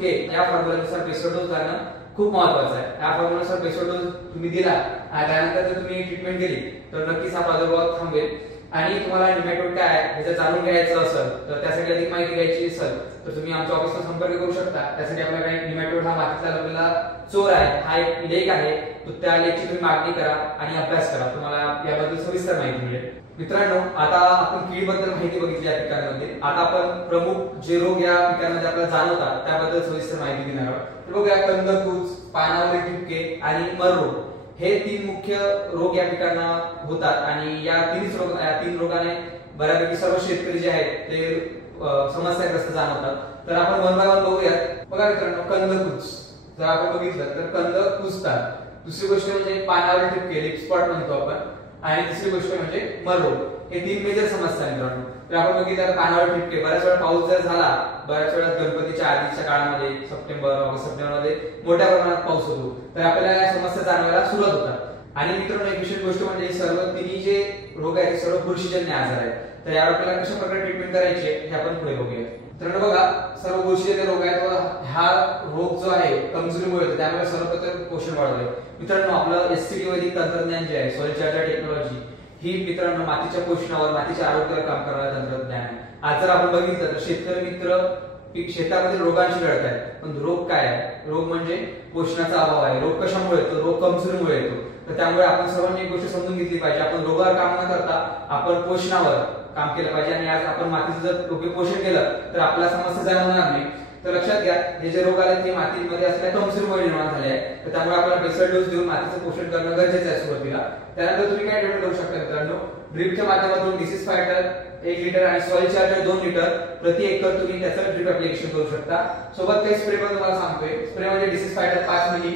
K या फॉर्म्युल्यानुसार बेसल डोस देणं खूप महत्त्वाचं आहे. या फॉर्म्युल्यानुसार बेसल डोस तुम्ही दिला आणि त्यानंतर जर तुम्ही ट्रीटमेंट केली तर नक्कीच हा प्रादुर्भाव थांबेल. आणि तुम्हाला निमॅटोड काय आहे हे जर जाणून घ्यायचं असेल तर त्यासाठी अधिक माहिती घ्यायची असेल तर तुम्ही आमच्या ऑफिसला संपर्क करू शकता. त्यासाठी आपल्याला काही निमॅटोड हा मातीतला लपलेला चोर आहे हा एक लेख आहे तो त्या लेखची तुम्ही मागणी करा आणि अभ्यास करा. तुम्हाला याबद्दल सविस्तर माहिती मिळेल. मित्रांनो आता आपण कीडबद्दल माहिती बघितली या पिकांमध्ये. आता आपण प्रमुख जे रोग या पिकांमध्ये आपल्याला जाणवतात त्याबद्दल सविस्तर माहिती घेणार आहोत. तर बघूया कंदकुज, पानावरील ठिपके आणि मर रोग हे 3 मुख्य रोग या पिकांना होतात आणि या 3 रोगाने बऱ्यापैकी सर्व शेतकरी जे आहेत ते समस्याग्रस्त जाणवतात. तर आपण वन बाय वन बघूयात. बघा मित्रांनो कंद कुज, जर आपण बघितलं तर कंद कुजतात. दुसरी गोष्ट म्हणजे पानावर ठिपके लिप स्पॉट म्हणतो आपण, आणि तिसरी गोष्ट म्हणजे मर रोग. हे तीन मेजर समस्या आहेत मित्रांनो. तर आपण बघितलं तर पानावर ठिपके, बऱ्याच वेळा पाऊस जर झाला, बऱ्याच वेळा गणपतीच्या आधीच्या काळामध्ये सप्टेंबर ऑगस्ट सप्टेंबरमध्ये मोठ्या प्रमाणात पाऊस होतो, तर आपल्याला या समस्या जाणवायला सुरुवात होतात. आणि मित्रांनो एक विशेष गोष्ट म्हणजे सर्व तिन्ही जे रोग आहेत ते सर्व बुरशीजन्य आजार आहेत. तर यावर आपल्याला कशा प्रकारे ट्रीटमेंट करायची आहे हे आपण पुढे बघूया. मित्रांनो बघा, सर्व बुरशीजन्य रोग आहेत व हा रोग जो आहे कमजोरीमुळे होतो, त्यामुळे सर्वप्रथम पोषण वाढवावे. मित्रांनो आपलं एससीडी वैदिक तंत्रज्ञान जे आहे, सॉइल चार्जर टेक्नॉलॉजी, ही मित्रांनो मातीच्या पोषणावर, मातीच्या आरोग्यावर काम करणारे तंत्रज्ञान आहे. आज जर आपण बघितलं तर शेतकरी मित्र शेतामध्ये रोगांशी लढत आहेत, पण रोग काय आहे? रोग म्हणजे पोषणाचा अभाव आहे. रोग कशामुळे येतो? रोग कमजोरीमुळे येतो. तर त्यामुळे आपण सर्वांनी एक गोष्ट समजून घेतली पाहिजे, आपण रोगावर काम न करता आपण पोषणावर काम केलं पाहिजे. आणि आज आपण मातीचं जर योग्य पोषण केलं तर आपल्याला समस्या जाणवणार नाही. तर लक्षात घ्या, हे जे रोग आले ते मातीमध्ये असलेल्या कमजोरीमुळे निर्माण झाले आहे. तर त्यामुळे आपल्याला बेसल डोस देऊन मातीचं पोषण करणं गरजेचं आहे सुरुवातीला. त्यानंतर तुम्ही काय ट्रीटमेंट करू शकता मित्रांनो, ड्रिपच्या माध्यमातून डिसीज फायटर 1 लिटर आणि सॉइल चार्जर 2 लिटर प्रति एकर तुम्ही त्याचं ड्रिप ऍप्लिकेशन करू शकता. सोबत काही स्प्रे पण तुम्हाला सांगतोय. स्प्रे मध्ये डिसीज फायटर 5 मिली,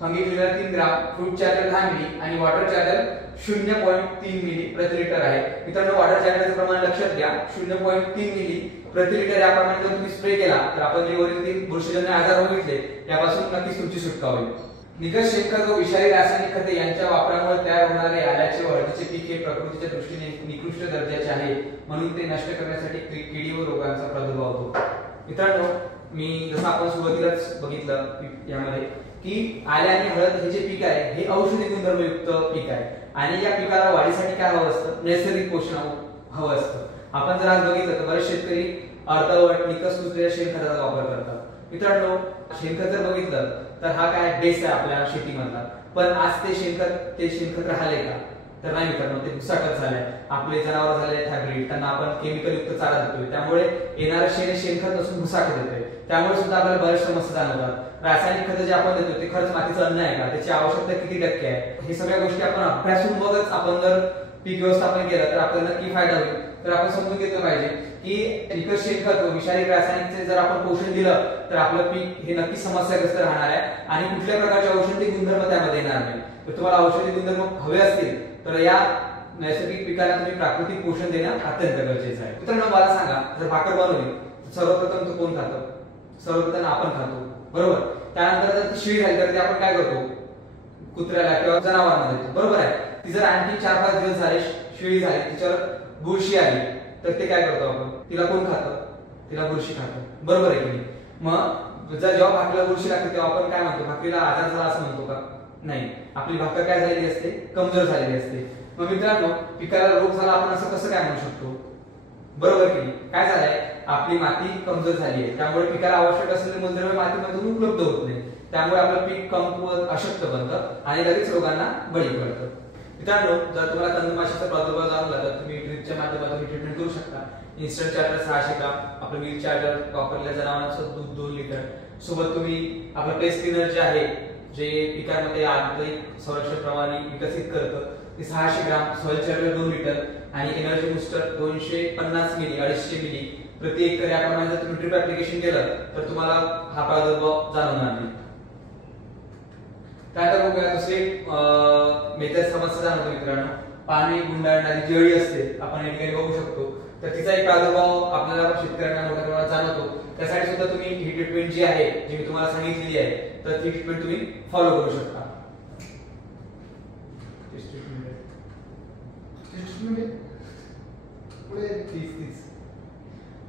fungi killer 3 gram, fruit charger 10 मिली आणि वॉटर चार्जर 0.3 मिली प्रति लिटर आहे. मित्रांनो वॉटर चार्जरचं प्रमाण लक्षात घ्या, 0.3 मिली प्रति लिटर या प्रमाणात जर तुम्ही स्प्रे केला तर आपण जे वरील बुरशीजन्य आजार बघितले त्यापासून नक्कीच तुमची सुटका होईल. निकष शेणखत व विषारी रासायनिक खते यांच्या वापरामुळे तयार होणारे आल्याचे व हळदीचे पीक हे प्रकृतीच्या दृष्टीने निकृष्ट दर्जाचे आहे, म्हणून ते नष्ट करण्यासाठी किडी व रोगांचा प्रादुर्भाव होतो. मित्रांनो मी जसं आपण सुरुवातीलाच बघितलं यामध्ये की आले आणि हळद हे जे पीक आहे हे औषधी गुणधर्मयुक्त पीक आहे, आणि या पिकाला वाढीसाठी काय हवं असतं? नैसर्गिक पोषण हवं असतं. आपण जर आज बघितलं तर बरेच शेतकरी अर्धवट निकस कुजलेल्या शेणखताचा वापर करतात. मित्रांनो शेणखत जर बघितलं तर हा काय बेस आहे आपल्या शेतीमधला, पण आज ते शेणखत राहिले का? तर नाही मित्रांनो, ते भुसाखत झालंय. आपले जनावर झाले हायब्रिड, त्यांना आपण केमिकल युक्त चारा देतोय, त्यामुळे येणारं शेणखत नसून भुसाखत येतोय. त्यामुळे सुद्धा आपल्याला बऱ्याच समस्या जाणवतात. रासायनिक खत जे आपण देतो ते खरंच मातीचं अन्न आहे का? त्याची आवश्यकता किती टक्के आहे? हे सगळ्या गोष्टी आपण अभ्यासून मगच आपण जर पीक व्यवस्थापन केलं तर आपल्याला नक्की फायदा होईल. तर आपण समजून घेतलं पाहिजे की निकष शेणखत व विषारी रासायनिकचे जर आपण पोषण दिलं तर आपलं पीक हे नक्की समस्याग्रस्त राहणार आहे, आणि कुठल्या प्रकारचे औषधी गुणधर्म त्यामध्ये येणार नाही. तर तुम्हाला औषधी गुणधर्म हवे असतील तर या नैसर्गिक पिकाला तुम्ही प्राकृतिक पोषण देणं अत्यंत गरजेचं आहे. मित्रांनो मला सांगा, जर भाकर बनवली सर्वप्रथम तो कोण खातं? सर्वप्रथम आपण खातो, बरोबर. त्यानंतर जर ती शिळी झाली तर ती आपण काय करतो? कुत्र्याला किंवा जनावरांना देतो, बरोबर आहे. ती जर आणखी 4-5 दिवस झाले शिळी झाली, तिच्यावर बुरशी आली तर ते काय करतो आपण? तिला कोण खातं? तिला बुरशी खातं, बरोबर आहे की नाही? मग जर जेव्हा भाकरीला बुरशी लागते तेव्हा आपण काय म्हणतो? भाकरीला आजार झाला असं म्हणतो का? नाही, आपली भाकर काय झालेली असते? कमजोर झालेली असते. मग मित्रांनो पिकाला रोग झाला आपण असं कसं काय म्हणू शकतो? बरोबर की नाही? काय झालंय? आपली माती कमजोर झाली आहे, त्यामुळे पिकाला आवश्यक असलेले मूलद्रव्य मातीमधून उपलब्ध होत नाही. त्यामुळे आपलं पीक कमकुवत अशक्त बनतं आणि लगेच रोगांना बळी पडतं. मित्रांनो जर तुम्हाला कंदमाशीचा प्रादुर्भाव जाणवला तर तुम्ही ड्रिपच्या माध्यमातून ट्रीटमेंट करू शकता. इन्स्टंट चार्जर 600 ग्राम, आपलं मिल्क चार्जर वापरलेल्या जनावरांचं दूध 2 लिटर, सोबत तुम्ही आपलं पेस्ट क्लीनर जे आहे जे पिकांमध्ये आंतरिक संरक्षण प्रणाली विकसित करतं ते 600 ग्राम, सॉइल चार्जर 2 लिटर आणि एनर्जी बुस्टर 250 मिली 250 मिली प्रति एकर याप्रमाणे जर तुम्ही ड्रिप ऍप्लिकेशन केलं तर तुम्हाला हा प्रादुर्भाव जाणवणार नाही. त्यानंतर बघूया दुसरी मेजर समस्या जाणवतो मित्रांनो, पाणी गुंडाळणारी जळी असते, आपण या ठिकाणी बघू शकतो. तर तिचा एक प्रादुर्भाव आपल्याला शेतकऱ्यांना मोठ्या प्रमाणात जाणवतो. त्यासाठी सुद्धा तुम्ही ही ट्रीटमेंट जी आहे जी मी तुम्हाला सांगितलेली आहे तर ती ट्रीटमेंट तुम्ही फॉलो करू शकता.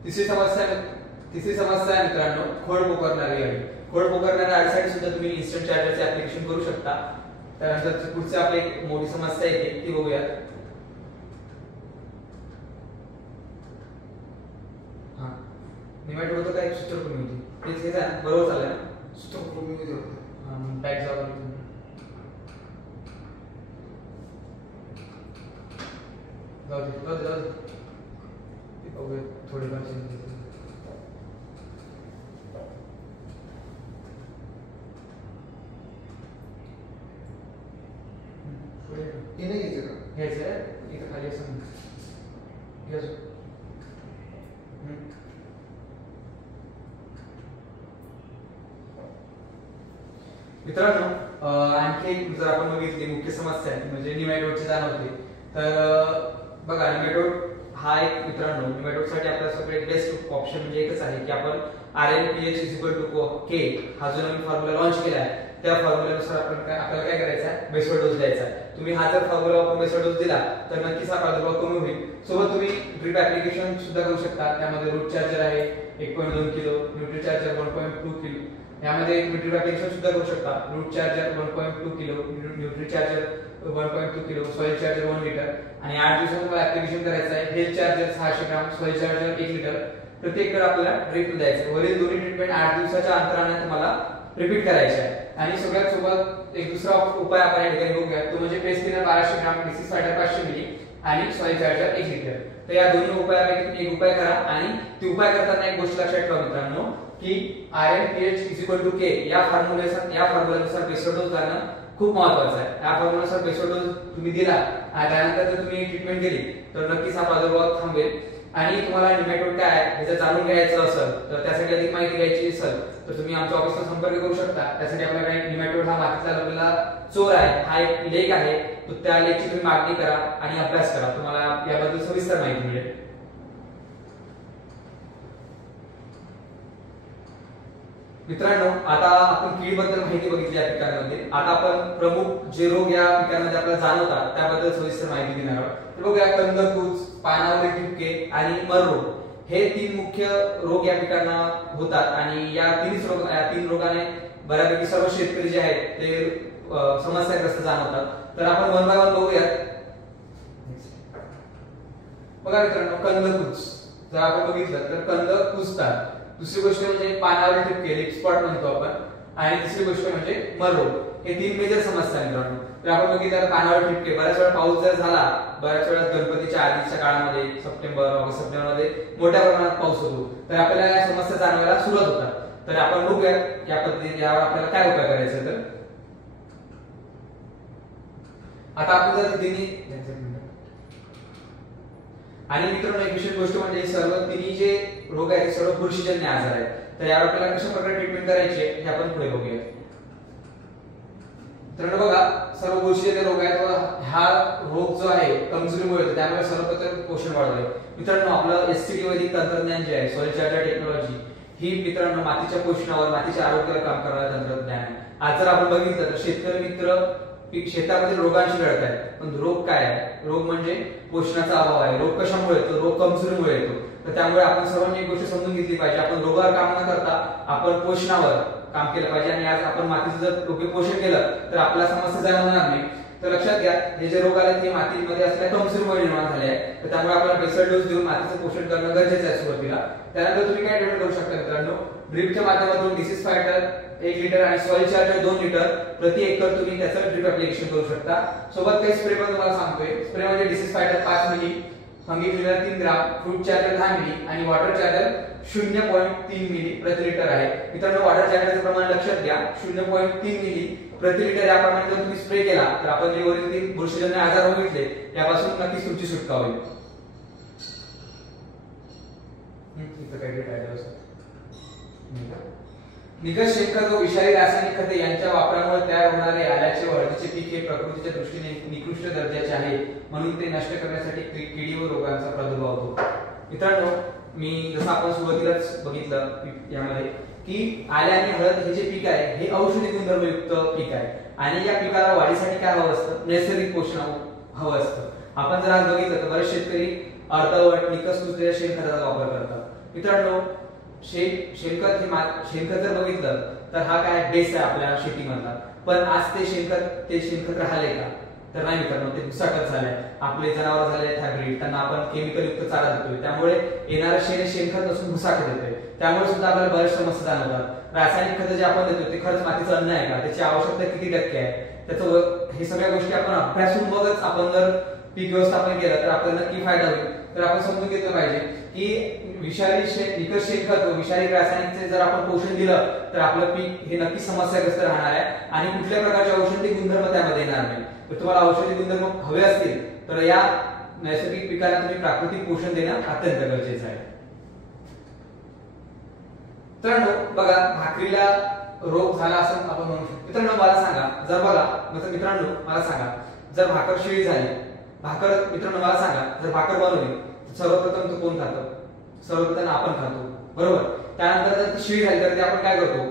तिसरी समस्या आहे मित्रांनो खोड पोखरणारी अळी. खोड पोखरणाऱ्या अळीसाठी सुद्धा तुम्ही इन्स्टंट चार्जरचे ऍप्लिकेशन करू शकता. त्यानंतर पुढची आपली एक मोठी समस्या येते ती बघूया. हा निमॅटोड होतं काय? सूत्रकृमी होती. तेच हे बरोबर चाललंय ना? सूत्रकृमी होती. हा बॅक जाऊ जाऊ थोडेफार घ्यायचं इथं खाली असं घ्यायचं. मित्रांनो, आणखी एक जर आपण बघितली मुख्य समस्या म्हणजे निमॅटोडची जाणवते. तर बघा, निमॅटोड हा एक मित्रांनो, निमॅटोडसाठी आपला सगळ्यात बेस्ट ऑप्शन म्हणजे एकच आहे की आपण RNPH K हा जो नवीन फॉर्म्युला लॉन्च केला आहे त्या फॉर्म्युल्यानुसार आपल्याला काय करायचं आहे, बेसळ डोस द्यायचा आहे. तुम्ही हा जर फॉर्म्युला वापरून बेसळ डोस दिला तर नक्कीच हा प्रादुर्भाव कमी होईल. सोबत तुम्ही ड्रिप ऍप्लिकेशन सुद्धा करू शकता. त्यामध्ये रूट चार्जर आहे 1.2 किलो, न्यूट्री चार्जर 1.2 किलो, यामध्ये ड्रिप ऍप्लिकेशन सुद्धा करू शकता. Root charger 1.2 kilo, nutri charger 1.2 kilo, soil charger 1 litre आणि 8 दिवसात तुम्हाला ऍप्लिकेशन करायचं आहे. Health charger 600 gram, soil charger 1 litre प्रत्येक आपल्याला ड्रिप द्यायचं. वरील दोन्ही ट्रीटमेंट 8 दिवसाच्या अंतराने तुम्हाला रिपीट करायचे आहे. आणि सगळ्यात सोबत एक दुसरा उपाय आपण या ठिकाणी बघूया, तो म्हणजे पेस्ट थिनर 1200 ग्राम, डिसीज फायटर 500 मिली आणि सॉइल चार्जर 1 लिटर. तर या दोन्ही उपायापैकी तुम्ही एक उपाय करा. आणि ती उपाय करताना एक गोष्ट लक्षात ठेवा मित्रांनो की RNPH K या फॉर्म्युल्यानुसार बेसळ डोस देणं खूप महत्त्वाचं आहे. या फॉर्म्युल्यानुसार बेसळ डोस तुम्ही दिला आणि त्यानंतर जर तुम्ही ट्रीटमेंट केली तर नक्कीच हा प्रादुर्भाव थांबेल. आणि तुम्हाला निमॅटोड काय आहे हे जर जाणून घ्यायचं असेल तर त्यासाठी अधिक माहिती घ्यायची असेल तर तुम्ही आमच्या ऑफिसला संपर्क करू शकता. त्यासाठी आपल्याकडे निमॅटोड हा मातीतला लपलेला चोर आहे, हा एक लेख आहे, तो त्या लेखची तुम्ही मागणी करा आणि अभ्यास करा. तुम्हाला याबद्दल सविस्तर माहिती मिळेल. मित्रांनो, आता आपण कीड बद्दल माहिती बघितली या पिकांमध्ये. आता आपण प्रमुख जे रोग या पिकांमध्ये आपल्याला जाणवतात त्याबद्दल सविस्तर माहिती घेणार आहोत. बघूया, कंदकुज, पानावरील ठिपके आणि मर रोग हे 3 मुख्य रोग या पिकांना होतात. आणि या तीन रोगाने बऱ्यापैकी सर्व शेतकरी जे आहेत ते समस्याग्रस्त जाणवतात. तर आपण वन बाय वन बघूयात. बघा मित्रांनो, कंदकुज जर आपण बघितलं तर कंद कुजतात. दुसरी गोष्ट म्हणजे पानावर ठिपके, लिप स्पॉट म्हणतो आपण. आणि तिसरी गोष्ट म्हणजे मर रोग. हे 3 मेजर समस्या आहेत मित्रांनो. तर आपण बघितलं पानावर ठिपके, बऱ्याच वेळा पाऊस जर झाला, बऱ्याच वेळा गणपतीच्या आधीच्या काळामध्ये सप्टेंबर ऑगस्ट सप्टेंबरमध्ये मोठ्या प्रमाणात पाऊस होतो तर आपल्याला या समस्या जाणवायला सुरुवात होतात. तर आपण बघूया या पद्धतीने यावर आपल्याला काय उपाय करायचे. तर आता आपण जर आणि मित्रांनो, एक विशेष गोष्ट म्हणजे सर्व तिन्ही जे रोग आहेत सर्व बुरशीजन्य आजार आहेत. तर यावर आपल्याला कशा प्रकारे ट्रीटमेंट करायची हे आपण पुढे बघूया. तर बघा, सर्व बुरशीजन्य रोग आहेत व हा रोग जो आहे कमजोरीमुळे होतो, त्यामुळे सर्वप्रथम पोषण वाढवावे. मित्रांनो, आपलं SCT वैदिक तंत्रज्ञान जे आहे, सॉइल चार्जर टेक्नॉलॉजी, ही मित्रांनो मातीच्या पोषणावर, मातीच्या आरोग्यावर काम करणारे तंत्रज्ञान आहे. आज जर आपण बघितलं तर शेतकरी मित्र शेतामध्ये रोगांशी लढत आहेत. पण रोग काय आहे? रोग म्हणजे पोषणाचा अभाव आहे. रोग कशामुळे येतो? रोग कमजोरीमुळे येतो. तर त्यामुळे आपण सर्वांनी एक गोष्ट समजून घेतली पाहिजे, आपण रोगावर काम न करता आपण पोषणावर काम केलं पाहिजे. आणि आज आपण मातीचं जर योग्य पोषण केलं तर आपला समस्या जाणवणार नाही. तर लक्षात घ्या, हे जे रोग आले ते मातीमध्ये असलेल्या कमजोरीमुळे निर्माण झाले आहे. तर त्यामुळे आपल्याला बेसल डोस देऊन मातीचं पोषण करणं गरजेचं आहे सुरुवातीला. त्यानंतर तुम्ही काय ट्रीटमेंट करू शकता मित्रांनो, ड्रिपच्या माध्यमातून डिसीज फायटर 1 लिटर आणि सॉइल चार्जर 2 लिटर प्रति एकर तुम्ही त्याचं ड्रिप ऍप्लिकेशन करू शकता. सोबत काही स्प्रे पण तुम्हाला सांगतोय. स्प्रे म्हणजे डिसीज फायटर 5 मिली, fungi cleaner 3 gram, fruit charger 10 मिली आणि वॉटर चार्जर 0.3 मिली प्रति लिटर आहे. मित्रांनो, वॉटर चार्जरचं प्रमाण लक्षात घ्या, 0.3 मिली प्रति लिटर याप्रमाणे जर तुम्ही स्प्रे केला तर आपण जे वरील बुरशीजन्य आजार बघितले यापासून नक्कीच तुमची सुटका होईल. निकष शेणखत व विषारी रासायनिक खते यांच्या वापरामुळे तयार होणारे आल्याचे व हळदीचे पीक हे प्रकृतीच्या दृष्टीने निकृष्ट दर्जाचे आहे, म्हणून ते नष्ट करण्यासाठी किडी व रोगांचा प्रादुर्भाव होतो. मित्रांनो, मी जसं आपण सुरुवातीलाच बघितलं यामध्ये की आले आणि हळद हे जे पीक आहे हे औषधी गुणधर्मयुक्त पीक आहे. आणि या पिकाला वाढीसाठी काय हवं असतं? नैसर्गिक पोषण हवं असतं. आपण जर आज बघितलं तर बरेच शेतकरी अर्धवट निकष कुजलेल्या शेणखताचा वापर करतात. मित्रांनो, शेणखत जर बघितलं तर हा काय बेस आहे आपल्या शेतीमधला. पण आज ते शेणखत राहिले का? तर नाही मित्रांनो, ते भुसाखत झालंय. आपले जनावर झाले हायब्रिड, त्यांना आपण केमिकल युक्त चारा देतोय, त्यामुळे येणारं शेणखत नसून भुसाखत येतोय. त्यामुळे सुद्धा आपल्याला बऱ्याच समस्या जाणवतात. रासायनिक खत जे आपण देतो ते खरंच मातीचं अन्न आहे का? त्याची आवश्यकता किती टक्के आहे? त्याचं हे सगळ्या गोष्टी आपण अभ्यासून मगच आपण जर पीक व्यवस्थापन केलं तर आपल्याला नक्की फायदा होईल. तर आपण समजून घेतलं पाहिजे की निकष शेणखत व विषारी रासायनिकचे जर आपण पोषण दिलं तर आपलं पीक हे नक्की समस्याग्रस्त राहणार आहे आणि कुठल्या प्रकारचे औषधी गुणधर्म त्यामध्ये येणार नाही. तर तुम्हाला औषधी गुणधर्म हवे असतील तर या नैसर्गिक पिकाला तुम्ही प्राकृतिक पोषण देणं अत्यंत गरजेचं आहे. मित्रांनो, बघा, भाकरीला रोग झाला असं आपण म्हणू शकतो. मित्रांनो मला सांगा, जर बघा मित्रांनो मला सांगा, जर भाकर शिळी झाली, मित्रांनो मला सांगा, जर भाकर बनवली सर्वप्रथम तो कोण खातं? सर्वप्रथम आपण खातो, बरोबर. त्यानंतर जर ती शिळी झाली तर ते आपण काय करतो?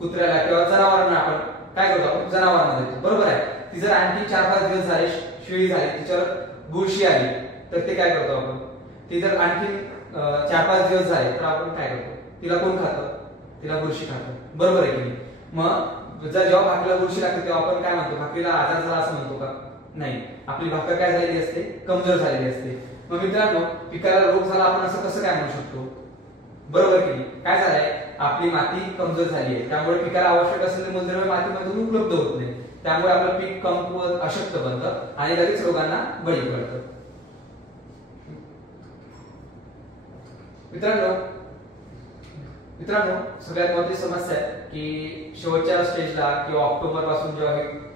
कुत्र्याला किंवा जनावरांना आपण काय करतो? आपण जनावरांना देतो, बरोबर आहे. ती जर आणखी 4-5 दिवस झाले शिळी झाली, तिच्यावर बुरशी आली तर ते काय करतो आपण? ती जर आणखी 4-5 दिवस झाले तर आपण काय करतो? तिला कोण खातं? तिला बुरशी खातं, बरोबर आहे की नाही? मग जर जेव्हा भाकरीला बुरशी लागते तेव्हा आपण काय म्हणतो? भाकरीला आजार झाला असं म्हणतो का? नाही, आपली भाकर काय झालेली असते? कमजोर झालेली असते. मग मित्रांनो पिकाला रोग झाला आपण असं कसं काय म्हणू शकतो? बरोबर की नाही? काय झालंय? आपली माती कमजोर झाली आहे, त्यामुळे पिकाला आवश्यक असलेले मूलद्रव्य मातीमधून उपलब्ध होत नाही. त्यामुळे आपलं पीक कमकुवत अशक्त बनतं आणि लगेच रोगांना बळी पडतं. मित्रांनो सगळ्यात मोठी समस्या आहे की शेवटच्या स्टेजला किंवा ऑक्टोबर पासून जेव्हा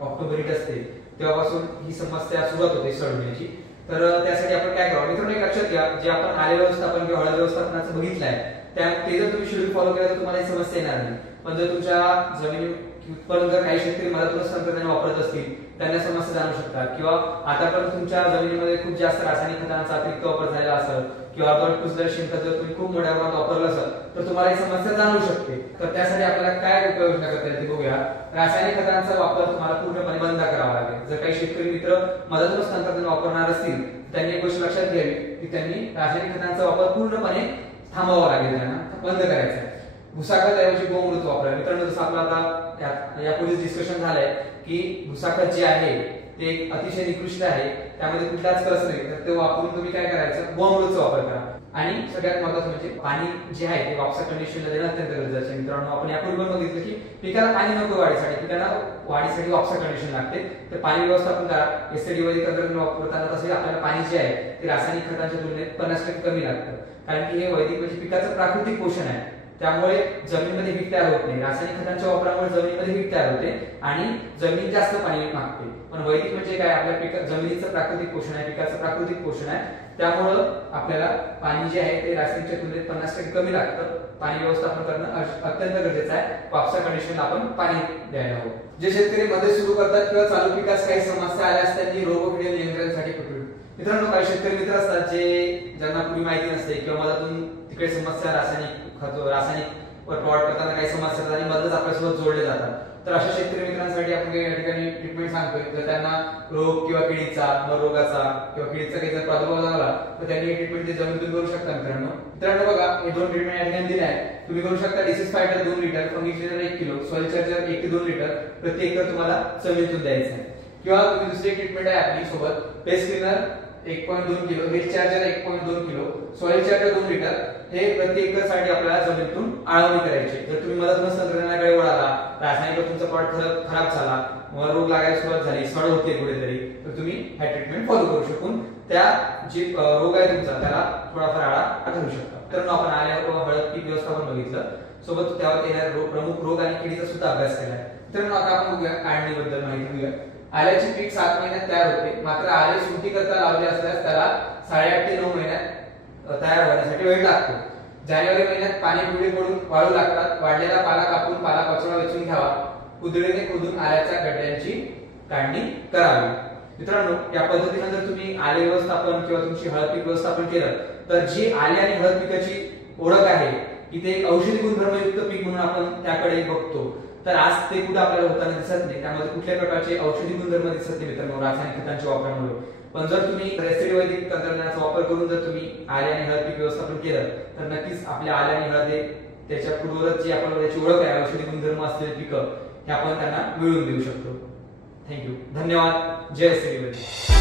ऑक्टोबर हिट असते तेव्हापासून ही समस्या सुरुवात होते सडण्याची. तर त्यासाठी आपण काय करावं? मित्रांनो एक लक्षात घ्या, जे आपण आले व्यवस्थापन किंवा हळद व्यवस्थापनाचं बघितलंय ते जर तुम्ही शेड्यूल फॉलो केलं तर तुम्हाला ही समस्या येणार नाही. पण जर तुमच्या जमिनी उत्पन्न जर काही शेतकरी मधातूनच तंत्रज्ञान वापरत असतील त्यांना समस्या जाणू शकतात, किंवा आतापर्यंत तुमच्या जमिनीमध्ये खूप जास्त रासायनिक खतांचा अतिरिक्त वापर झालेला असेल किंवा अर्धवट कुजलेलं शेणखत जर तुम्ही खूप मोठ्या प्रमाणात वापरलं असेल तर तुम्हाला ही समस्या जाणवू शकते. तर त्यासाठी आपल्याला काय उपाययोजना करता येईल ते बघूया. रासायनिक खतांचा वापर तुम्हाला पूर्णपणे बंद करावा लागेल. जर काही शेतकरी मित्र मधातूनच तंत्रज्ञान वापरणार असतील त्यांनी एक गोष्ट लक्षात घ्यावी की त्यांनी रासायनिक खतांचा वापर पूर्णपणे थांबवावा लागेल, त्यांना बंद करायचा आहे. भुसाखत ऐवजी गोमूत्र वापरा. मित्रांनो जसं आपलं आता यापूर्वीच डिस्कशन झालंय की भुसाखत जे आहे ते अतिशय निकृष्ट आहे, त्यामध्ये कुठलाच कस नाही, तर ते वापरून तुम्ही काय करायचं? गोमूत्राचा वापर करा. आणि सगळ्यात महत्त्वाचं म्हणजे पाणी जे आहे ते वापसा कंडिशनला देणं अत्यंत गरजेचं आहे. मित्रांनो आपण यापूर्वी बघितलं की पिकाला पाणी नको वाढीसाठी, पिकाला वाढीसाठी वापसा कंडिशन लागते, तर पाणी व्यवस्थापन करा. एसडी वैदिक तंत्रज्ञान वापरताना तसे आपल्याला पाणी जे आहे ते रासायनिक खतांच्या तुलनेत 50% कमी लागतं, कारण की हे वैदिक म्हणजे पिकाचं प्राकृतिक पोषण आहे. त्यामुळे जमिनीमध्ये पीक तयार होत नाही. रासायनिक खतांच्या वापरामुळे जमिनीमध्ये पीक तयार होते आणि जमीन जास्त पाणी मागते. पण वैदिक म्हणजे काय? आपल्या जमिनीचं प्राकृतिक पोषण आहे, पिकाचं प्राकृतिक पोषण आहे. त्यामुळं आपल्याला पाणी जे आहे ते रासायनिकच्या तुलनेत 50% कमी लागतं. पाणी व्यवस्थापन करणं अत्यंत गरजेचं आहे. वापसा कंडिशनला आपण पाणी द्यायला हवं. जे शेतकरी मध्ये सुरू करतात किंवा चालू पिकास काही समस्या आल्या असतात त्यांनी रोगकिडी नियंत्रणासाठी कुठे? मित्रांनो काही शेतकरी मित्र असतात ज्यांना पूर्वी माहिती नसते किंवा मधातून तिकडे समस्या रासायनिक प्लॉट करताना काही समस्या आणि मधच आपल्यासोबत जोडले जातात. तर अशा शेतकरी मित्रांसाठी आपण काही या ठिकाणी ट्रीटमेंट सांगतोय. जर त्यांना रोग किंवा किडीचा रोगाचा किंवा किडीचा काही जर प्रादुर्भाव झाला तर त्यांनी ट्रीटमेंट ते जमिनीतून करू शकता. मित्रांनो बघा हे 2 ट्रीटमेंट या ठिकाणी दिले आहे. तुम्ही करू शकता disease fighter 2 litre, fungicide 1 kilo, soil charger 1 ते 2 लिटर प्रति एकर तुम्हाला जमिनीतून द्यायचं आहे. किंवा तुम्ही दुसरी ट्रीटमेंट आहे आपली सोबत paste cleaner 1.2 kilo, health charger 1.2 kilo, soil charger 2 litre हे प्रति एकर साठी आपल्याला जमिनीतून आळवणी करायची. जर तुम्ही मधातूनच तंत्रज्ञानाकडे वळाला, रासायनिक तुमचा प्लॉट खराब झाला, मग रोग लागायला सुरुवात झाली, सड होते कुठेतरी, तर तुम्ही हा ट्रीटमेंट फॉलो करू शकून त्या जे रोग आहे तुमचा त्याला थोडाफार आळा घालू शकता. तर आपण आल्यावर हळद पीक व्यवस्थापन बघितलं, सोबत त्यावर येणारे प्रमुख रोग आणि किडीचा सुद्धा अभ्यास केलाय. तर आता आपण बघूया काढणीबद्दल माहिती घेऊया. आल्याचे पीक 7 महिन्यात तयार होते, मात्र आले सुंठी करता लावले असल्यास त्याला 8.5 ते 9 महिन्यात तयार होण्यासाठी वेळ लागतो. जानेवारी महिन्यात पाणी पिवळे पडून वाळू लागतात. वाढलेला पाला कापून पाला पाचोळा वेचून घ्यावा. कुदळीने खोदून आल्याच्या गड्ड्यांची काढणी करावी. मित्रांनो या पद्धतीने जर तुम्ही आले व्यवस्थापन किंवा तुमची हळद पीक व्यवस्थापन केलं तर जी आले आणि हळद पिकाची ओळख आहे की ते औषधी गुणधर्मयुक्त पीक म्हणून आपण त्याकडे बघतो, तर आज ते कुठे आपल्याला होताना दिसत नाही. त्यामध्ये कुठल्या प्रकारचे औषधी गुणधर्म दिसत नाही मित्रांनो रासायनिक खतांच्या वापरामुळे. पण जर तुम्ही रेसिड वैदिक तंत्रज्ञानाचा वापर करून जर तुम्ही आले आणि हळद पीक व्यवस्थापन केलं तर नक्कीच आपल्या आले आणि हळद त्याच्या पूर्वज जी आपण त्याची ओळख आहे औषधी गुणधर्म असलेली पिकं हे आपण त्यांना मिळवून देऊ शकतो. थँक्यू, धन्यवाद. जय श्री वैदिक.